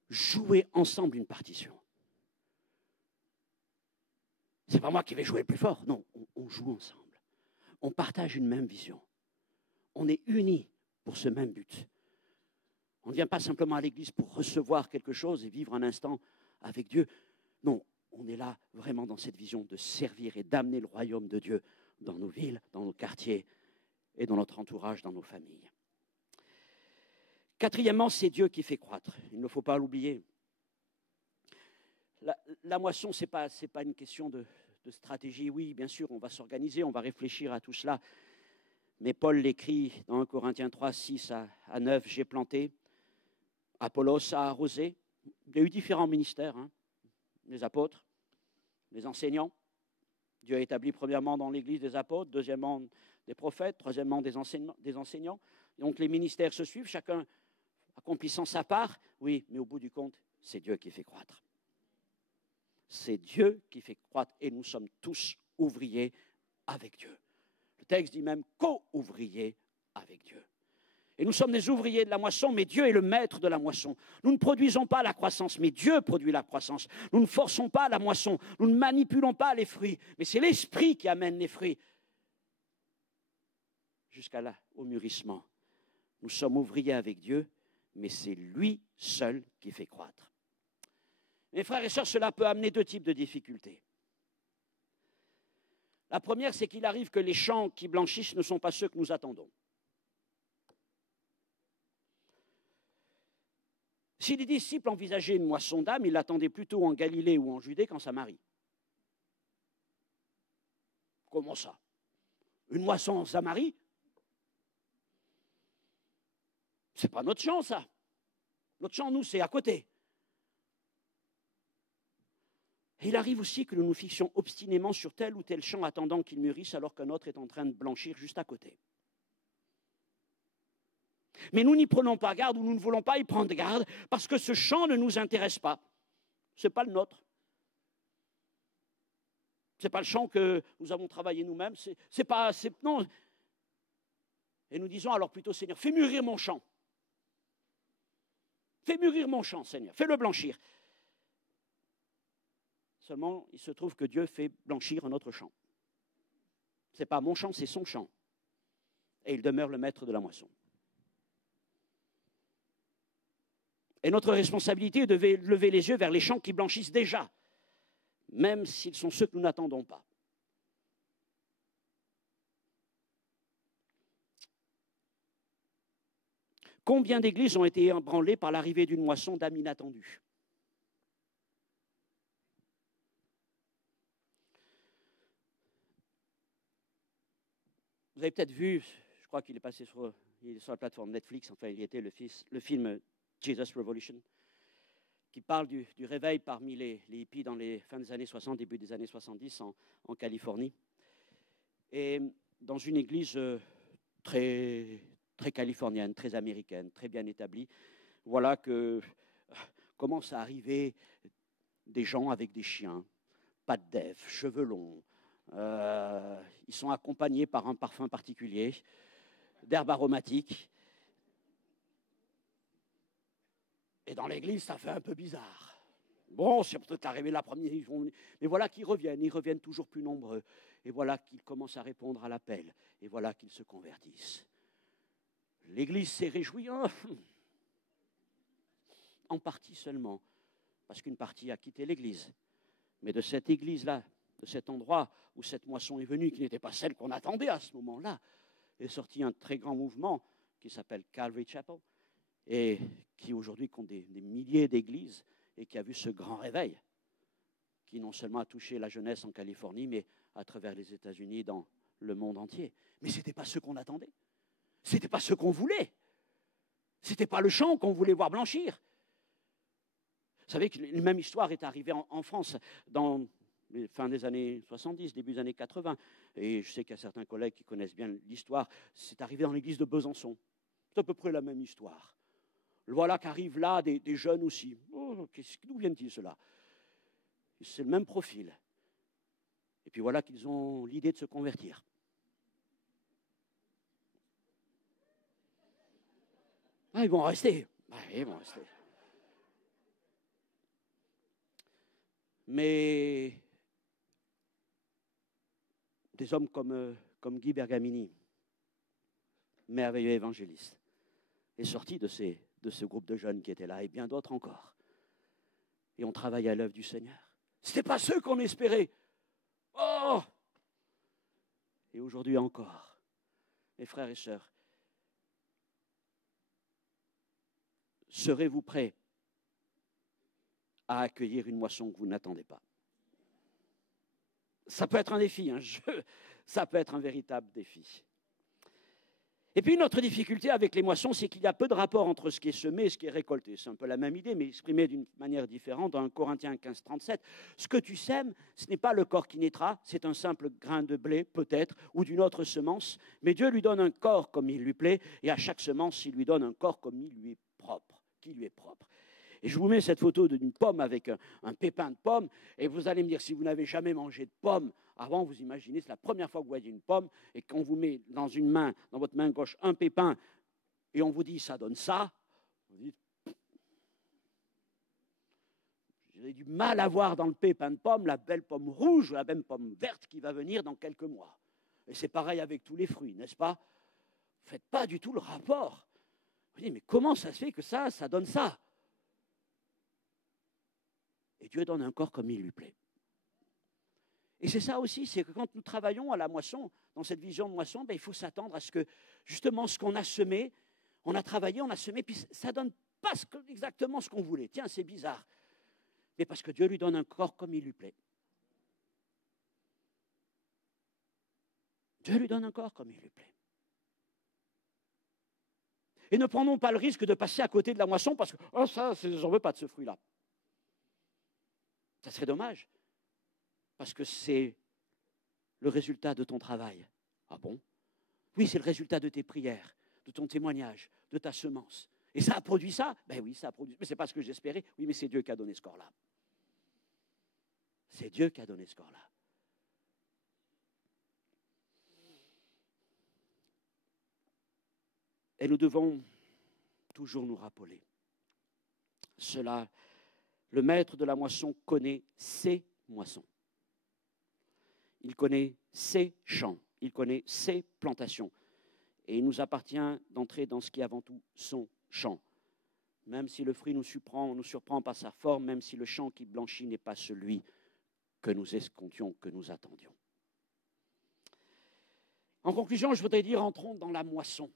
jouer ensemble une partition. C'est pas moi qui vais jouer le plus fort. Non, on joue ensemble. On partage une même vision. On est unis pour ce même but. On ne vient pas simplement à l'église pour recevoir quelque chose et vivre un instant avec Dieu. Non, on est là vraiment dans cette vision de servir et d'amener le royaume de Dieu dans nos villes, dans nos quartiers et dans notre entourage, dans nos familles. Quatrièmement, c'est Dieu qui fait croître. Il ne faut pas l'oublier. La moisson, ce n'est pas une question de stratégie. Oui, bien sûr, on va s'organiser, on va réfléchir à tout cela. Mais Paul l'écrit dans 1 Corinthiens 3, 6 à 9, j'ai planté, Apollos a arrosé. Il y a eu différents ministères, hein, les apôtres, les enseignants. Dieu a établi premièrement dans l'Église des apôtres, deuxièmement des prophètes, troisièmement des enseignants. Donc les ministères se suivent, chacun accomplissant sa part. Oui, mais au bout du compte, c'est Dieu qui fait croître. C'est Dieu qui fait croître et nous sommes tous ouvriers avec Dieu. Le texte dit même co-ouvriers avec Dieu. Et nous sommes des ouvriers de la moisson, mais Dieu est le maître de la moisson. Nous ne produisons pas la croissance, mais Dieu produit la croissance. Nous ne forçons pas la moisson, nous ne manipulons pas les fruits, mais c'est l'Esprit qui amène les fruits jusqu'à là, au mûrissement. Nous sommes ouvriers avec Dieu, mais c'est lui seul qui fait croître. Mes frères et sœurs, cela peut amener deux types de difficultés. La première, c'est qu'il arrive que les champs qui blanchissent ne sont pas ceux que nous attendons. Si les disciples envisageaient une moisson d'âme, ils l'attendaient plutôt en Galilée ou en Judée qu'en Samarie. Comment ça? Une moisson en Samarie? C'est pas notre champ, ça. Notre champ, nous, c'est à côté. Et il arrive aussi que nous nous fixions obstinément sur tel ou tel champ attendant qu'il mûrisse alors qu'un autre est en train de blanchir juste à côté. Mais nous n'y prenons pas garde ou nous ne voulons pas y prendre garde parce que ce champ ne nous intéresse pas. Ce n'est pas le nôtre. Ce n'est pas le champ que nous avons travaillé nous-mêmes. Non. Et nous disons alors plutôt, Seigneur, fais mûrir mon champ. Fais mûrir mon champ, Seigneur. Fais-le blanchir. Seulement, il se trouve que Dieu fait blanchir un autre champ. Ce n'est pas mon champ, c'est son champ. Et il demeure le maître de la moisson. Et notre responsabilité est de lever les yeux vers les champs qui blanchissent déjà, même s'ils sont ceux que nous n'attendons pas. Combien d'églises ont été ébranlées par l'arrivée d'une moisson d'âmes inattendues? Vous avez peut-être vu, je crois qu'il est passé sur la plateforme Netflix, enfin il y était le film Jesus Revolution, qui parle du réveil parmi les hippies dans les fins des années 60, début des années 70 en Californie. Et dans une église très californienne, très américaine, très bien établie, voilà que commencent à arriver des gens avec des chiens, pas de def, cheveux longs. Ils sont accompagnés par un parfum particulier, d'herbes aromatiques. Et dans l'église, ça fait un peu bizarre. Bon, c'est peut-être arrivé la première, mais voilà qu'ils reviennent toujours plus nombreux. Et voilà qu'ils commencent à répondre à l'appel. Et voilà qu'ils se convertissent. L'église s'est réjouie, en partie seulement, parce qu'une partie a quitté l'église. Mais de cette église-là, de cet endroit où cette moisson est venue, qui n'était pas celle qu'on attendait à ce moment-là, est sorti un très grand mouvement qui s'appelle Calvary Chapel et qui aujourd'hui compte des milliers d'églises et qui a vu ce grand réveil qui non seulement a touché la jeunesse en Californie, mais à travers les États-Unis, dans le monde entier. Mais ce n'était pas ce qu'on attendait. Ce n'était pas ce qu'on voulait. Ce n'était pas le champ qu'on voulait voir blanchir. Vous savez que la même histoire est arrivée en France dans fin des années 70, début des années 80. Et je sais qu'il y a certains collègues qui connaissent bien l'histoire. C'est arrivé dans l'église de Besançon. C'est à peu près la même histoire. Voilà qu'arrivent là des jeunes aussi. Oh, d'où viennent-ils ceux-là? C'est le même profil. Et puis voilà qu'ils ont l'idée de se convertir. Ah, ils vont rester. Ils vont rester. Mais des hommes comme Guy Bergamini, merveilleux évangéliste, est sorti de ce groupe de jeunes qui étaient là, et bien d'autres encore. Et on travaille à l'œuvre du Seigneur. Ce n'était pas ceux qu'on espérait. Oh! Et aujourd'hui encore, mes frères et sœurs, serez-vous prêts à accueillir une moisson que vous n'attendez pas? Ça peut être un défi, ça peut être un véritable défi. Et puis notre difficulté avec les moissons, c'est qu'il y a peu de rapport entre ce qui est semé et ce qui est récolté. C'est un peu la même idée, mais exprimée d'une manière différente dans 1 Corinthiens 15, 37. Ce que tu sèmes, ce n'est pas le corps qui naîtra, c'est un simple grain de blé, peut-être, ou d'une autre semence, mais Dieu lui donne un corps comme il lui plaît, et à chaque semence, il lui donne un corps comme il lui est propre, qui lui est propre. Et je vous mets cette photo d'une pomme avec un pépin de pomme, et vous allez me dire, si vous n'avez jamais mangé de pomme, avant, vous imaginez, c'est la première fois que vous voyez une pomme, et qu'on vous met dans votre main gauche, un pépin, et on vous dit, ça donne ça, vous dites, j'ai du mal à voir dans le pépin de pomme la belle pomme rouge, la belle pomme verte qui va venir dans quelques mois. Et c'est pareil avec tous les fruits, n'est-ce pas? Vous ne faites pas du tout le rapport. Vous dites, mais comment ça se fait que ça donne ça? Et Dieu donne un corps comme il lui plaît. Et c'est ça aussi, c'est que quand nous travaillons à la moisson, dans cette vision de moisson, il faut s'attendre à ce que, justement, ce qu'on a semé, on a travaillé, on a semé, puis ça ne donne pas exactement ce qu'on voulait. Tiens, c'est bizarre. Mais parce que Dieu lui donne un corps comme il lui plaît. Dieu lui donne un corps comme il lui plaît. Et ne prenons pas le risque de passer à côté de la moisson parce que oh, ça, j'en veux pas de ce fruit-là. Ça serait dommage. Parce que c'est le résultat de ton travail. Ah bon? Oui, c'est le résultat de tes prières, de ton témoignage, de ta semence. Et ça a produit ça? Ben oui, ça a produit. Mais ce n'est pas ce que j'espérais. Oui, mais c'est Dieu qui a donné ce corps-là. C'est Dieu qui a donné ce corps-là. Et nous devons toujours nous rappeler. Cela, le maître de la moisson connaît ses moissons. Il connaît ses champs. Il connaît ses plantations. Et il nous appartient d'entrer dans ce qui est avant tout son champ. Même si le fruit nous surprend par sa forme, même si le champ qui blanchit n'est pas celui que nous escomptions, que nous attendions. En conclusion, je voudrais dire, entrons dans la moisson.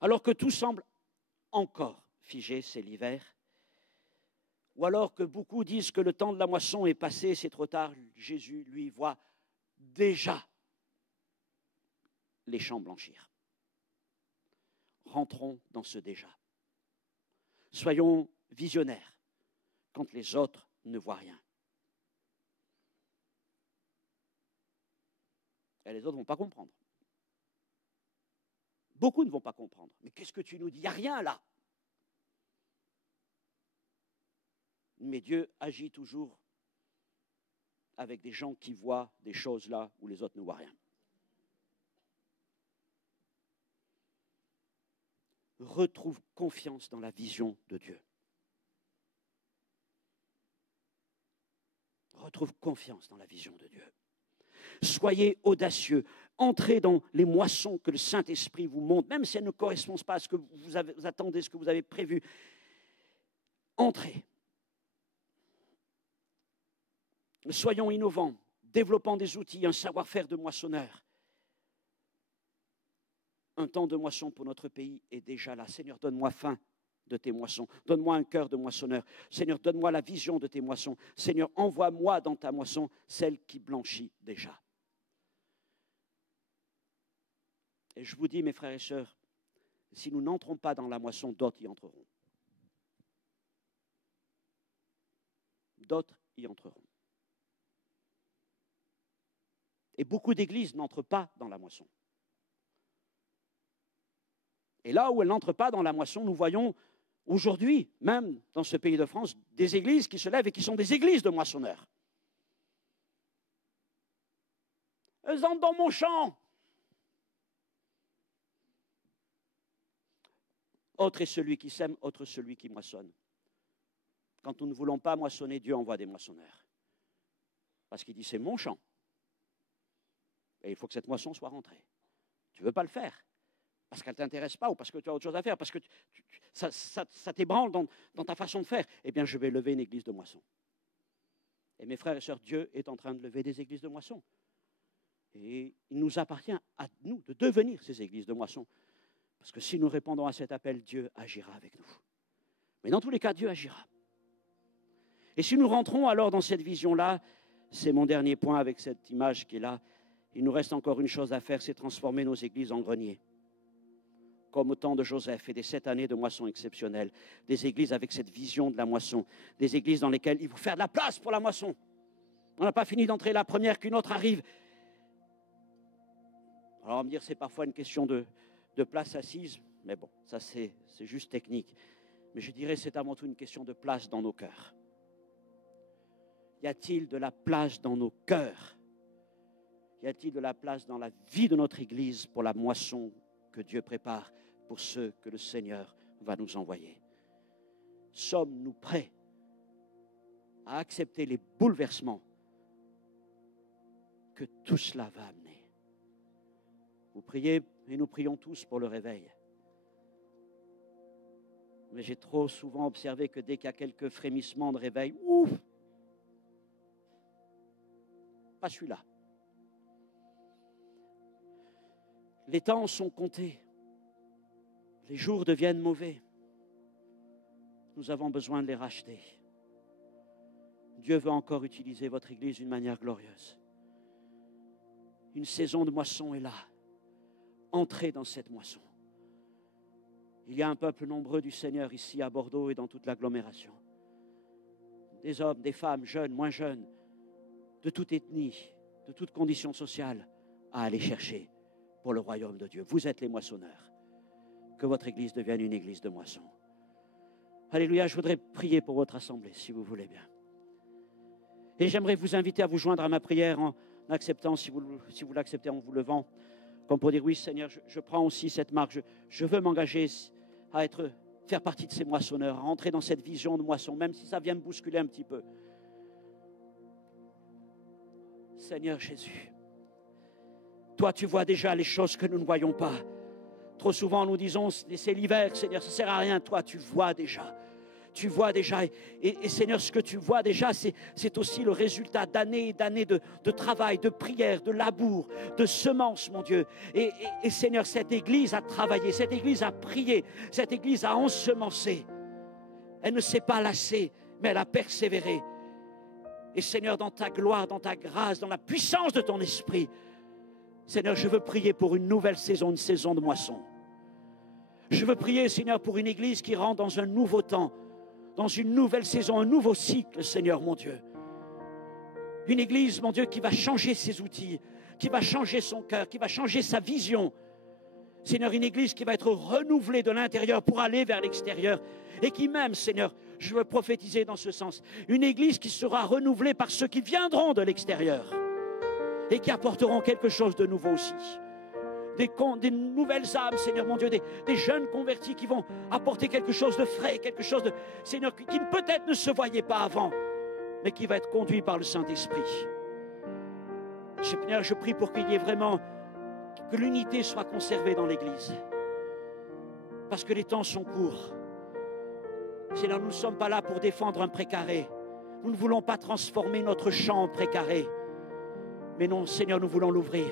Alors que tout semble encore figé, c'est l'hiver, ou alors que beaucoup disent que le temps de la moisson est passé, c'est trop tard, Jésus, lui, voit déjà les champs blanchir. Rentrons dans ce déjà. Soyons visionnaires quand les autres ne voient rien. Et les autres ne vont pas comprendre. Beaucoup ne vont pas comprendre. Mais qu'est-ce que tu nous dis? Il n'y a rien là. Mais Dieu agit toujours avec des gens qui voient des choses là où les autres ne voient rien. Retrouve confiance dans la vision de Dieu. Retrouve confiance dans la vision de Dieu. Soyez audacieux. Entrez dans les moissons que le Saint-Esprit vous montre, même si elles ne correspondent pas à ce que vous attendez, ce que vous avez prévu. Entrez. Soyons innovants, développant des outils, un savoir-faire de moissonneur. Un temps de moisson pour notre pays est déjà là. Seigneur, donne-moi faim de tes moissons. Donne-moi un cœur de moissonneur. Seigneur, donne-moi la vision de tes moissons. Seigneur, envoie-moi dans ta moisson celle qui blanchit déjà. Et je vous dis, mes frères et sœurs, si nous n'entrons pas dans la moisson, d'autres y entreront. D'autres y entreront. Et beaucoup d'églises n'entrent pas dans la moisson. Et là où elles n'entrent pas dans la moisson, nous voyons aujourd'hui, même dans ce pays de France, des églises qui se lèvent et qui sont des églises de moissonneurs. Elles entrent dans mon champ. Autre est celui qui sème, autre celui qui moissonne. Quand nous ne voulons pas moissonner, Dieu envoie des moissonneurs. Parce qu'il dit, c'est mon champ. Et il faut que cette moisson soit rentrée. Tu ne veux pas le faire parce qu'elle ne t'intéresse pas ou parce que tu as autre chose à faire, parce que ça t'ébranle dans ta façon de faire. Eh bien, je vais lever une église de moisson. Et mes frères et sœurs, Dieu est en train de lever des églises de moisson. Et il nous appartient à nous de devenir ces églises de moisson. Parce que si nous répondons à cet appel, Dieu agira avec nous. Mais dans tous les cas, Dieu agira. Et si nous rentrons alors dans cette vision-là, c'est mon dernier point avec cette image qui est là, il nous reste encore une chose à faire, c'est transformer nos églises en greniers. Comme au temps de Joseph et des 7 années de moisson exceptionnelle. Des églises avec cette vision de la moisson. Des églises dans lesquelles il faut faire de la place pour la moisson. On n'a pas fini d'entrer la première qu'une autre arrive. Alors on va me dire, c'est parfois une question de place assise. Mais bon, ça c'est juste technique. Mais je dirais c'est avant tout une question de place dans nos cœurs. Y a-t-il de la place dans nos cœurs? Y a-t-il de la place dans la vie de notre Église pour la moisson que Dieu prépare pour ceux que le Seigneur va nous envoyer? Sommes-nous prêts à accepter les bouleversements que tout cela va amener? Vous priez et nous prions tous pour le réveil. Mais j'ai trop souvent observé que dès qu'il y a quelques frémissements de réveil, ouf, pas celui-là. Les temps sont comptés. Les jours deviennent mauvais. Nous avons besoin de les racheter. Dieu veut encore utiliser votre Église d'une manière glorieuse. Une saison de moisson est là. Entrez dans cette moisson. Il y a un peuple nombreux du Seigneur ici à Bordeaux et dans toute l'agglomération. Des hommes, des femmes, jeunes, moins jeunes, de toute ethnie, de toute condition sociale, à aller chercher pour le royaume de Dieu. Vous êtes les moissonneurs. Que votre église devienne une église de moisson. Alléluia, je voudrais prier pour votre assemblée, si vous voulez bien. Et j'aimerais vous inviter à vous joindre à ma prière en acceptant, si vous l'acceptez, en vous levant, comme pour dire, oui Seigneur, je prends aussi cette marque, je veux m'engager à faire partie de ces moissonneurs, à rentrer dans cette vision de moisson, même si ça vient me bousculer un petit peu. Seigneur Jésus, toi tu vois déjà les choses que nous ne voyons pas. Trop souvent nous disons, c'est l'hiver, Seigneur, ça ne sert à rien. Toi tu vois déjà. Tu vois déjà, et Seigneur, ce que tu vois déjà, c'est aussi le résultat d'années et d'années de travail, de prière, de labour, de semences, mon Dieu. Et Seigneur, cette Église a travaillé, cette Église a prié, cette Église a ensemencé. Elle ne s'est pas lassée, mais elle a persévéré. Et Seigneur, dans ta gloire, dans ta grâce, dans la puissance de ton esprit, Seigneur, je veux prier pour une nouvelle saison, une saison de moisson. Je veux prier, Seigneur, pour une Église qui rentre dans un nouveau temps, dans une nouvelle saison, un nouveau cycle, Seigneur mon Dieu. Une Église, mon Dieu, qui va changer ses outils, qui va changer son cœur, qui va changer sa vision. Seigneur, une Église qui va être renouvelée de l'intérieur pour aller vers l'extérieur. Et qui même, Seigneur, je veux prophétiser dans ce sens, une Église qui sera renouvelée par ceux qui viendront de l'extérieur et qui apporteront quelque chose de nouveau aussi. Des nouvelles âmes, Seigneur mon Dieu, des jeunes convertis qui vont apporter quelque chose de frais, quelque chose de, Seigneur, qui peut-être ne se voyait pas avant, mais qui va être conduit par le Saint-Esprit. Seigneur, je prie pour qu'il y ait vraiment, que l'unité soit conservée dans l'Église. Parce que les temps sont courts. Seigneur, nous ne sommes pas là pour défendre un précaré. Nous ne voulons pas transformer notre champ en précaré. Mais non, Seigneur, nous voulons l'ouvrir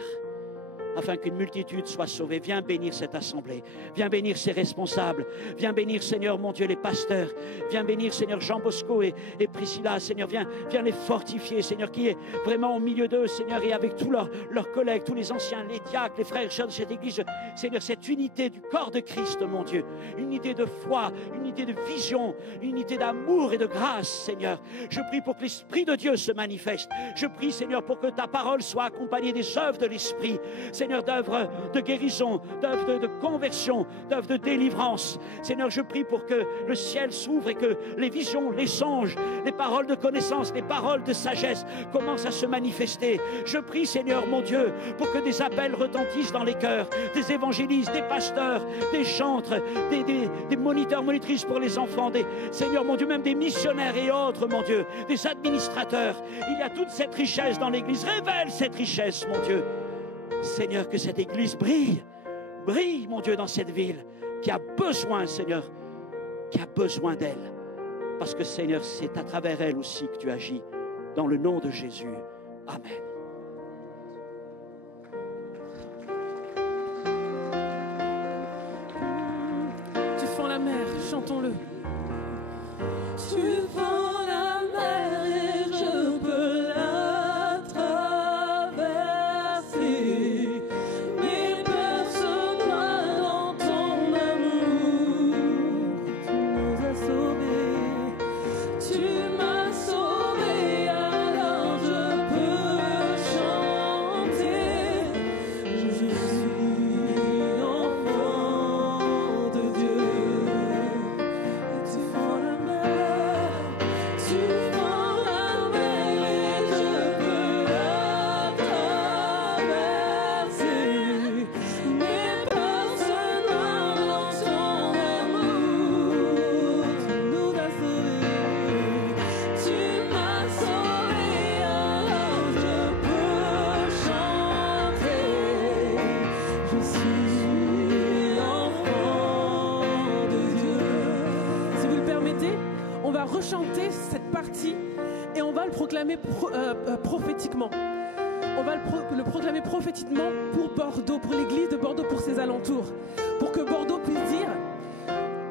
afin qu'une multitude soit sauvée. Viens bénir cette assemblée. Viens bénir ses responsables. Viens bénir, Seigneur, mon Dieu, les pasteurs. Viens bénir, Seigneur, Jean Bosco et Priscilla. Seigneur, viens les fortifier, Seigneur, qui est vraiment au milieu d'eux, Seigneur, et avec tous leurs collègues, tous les anciens, les diacres, les frères et sœurs de cette église. Seigneur, cette unité du corps de Christ, mon Dieu. Une unité de foi, une unité de vision, une unité d'amour et de grâce, Seigneur. Je prie pour que l'Esprit de Dieu se manifeste. Je prie, Seigneur, pour que ta parole soit accompagnée des œuvres de l'Esprit. Seigneur, d'œuvres de guérison, d'œuvres de conversion, d'œuvres de délivrance. Seigneur, je prie pour que le ciel s'ouvre et que les visions, les songes, les paroles de connaissance, les paroles de sagesse commencent à se manifester. Je prie, Seigneur, mon Dieu, pour que des appels retentissent dans les cœurs, des évangélistes, des pasteurs, des chantres, des moniteurs, monitrices pour les enfants, Seigneur, mon Dieu, même des missionnaires et autres, mon Dieu, des administrateurs. Il y a toute cette richesse dans l'Église. Révèle cette richesse, mon Dieu. Seigneur, que cette Église brille, mon Dieu, dans cette ville qui a besoin, Seigneur, qui a besoin d'elle. Parce que, Seigneur, c'est à travers elle aussi que tu agis. Dans le nom de Jésus. Amen. Tu fends la mer, chantons-le. Tu fends la mer et je peux la traverser. Mes peurs se noient dans ton amour. Tu nous as sauvés. Tu m'as sauvé, alors je peux chanter. Je suis enfant de Dieu. Tu fends la mer, tu fends la mer et je peux la traverser. Mes peurs se noient dans ton amour. Tu nous as sauvés. Tu m'as sauvé, alors je peux chanter. Je suis enfant de Dieu. Si vous le permettez, on va rechanter cette partie et on va le proclamer prophétiquement. On va le proclamer prophétiquement pour Bordeaux, pour l'église de Bordeaux, pour ses alentours. Pour que Bordeaux puisse dire: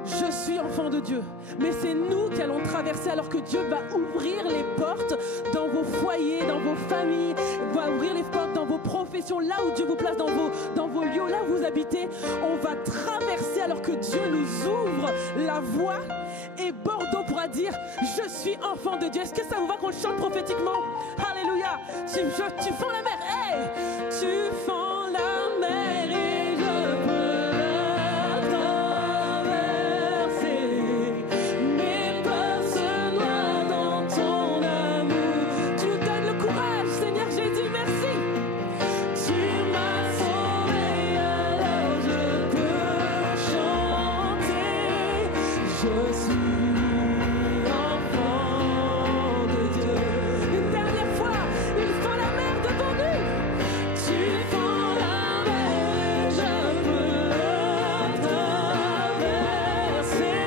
je suis enfant de Dieu. Mais c'est nous qui allons traverser, alors que Dieu va ouvrir les portes dans vos foyers, dans vos familles, va ouvrir les portes dans vos profession, là où Dieu vous place dans vos lieux, là où vous habitez, on va traverser alors que Dieu nous ouvre la voie. Et Bordeaux pourra dire, je suis enfant de Dieu. Est-ce que ça vous va qu'on le chante prophétiquement? Alléluia. Tu fends la mer. Hey, tu fends la mer et je peux la traverser. Mes peurs se noient dans ton amour. Tu nous donnes le courage, Seigneur Jésus, merci. Tu m'as sauvé, alors je peux chanter. Je suis enfant de Dieu. Une dernière fois, il faut la mer devant nous. Tu fends la mer et je peux la traverser.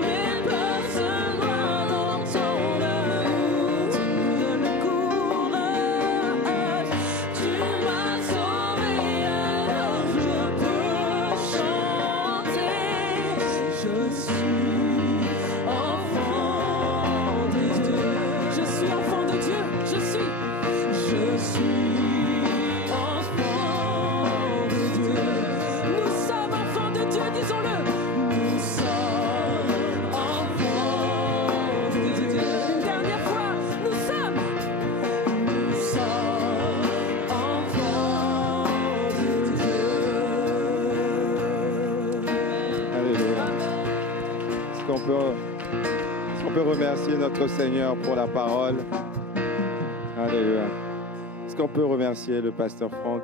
Mes peurs se noient dans ton amour. Tu nous donnes le courage. Tu m'as sauvé, alors je peux chanter. Je suis enfant de Dieu. Je suis enfant de Dieu. Je suis enfant de Dieu. Nous sommes enfants de Dieu, disons-le. Nous sommes enfants de Dieu. Une dernière fois, nous sommes enfants de Dieu. Alléluia. Est-ce qu'on peut remercier notre Seigneur pour la parole? Alléluia. Est-ce qu'on peut remercier le pasteur Franck?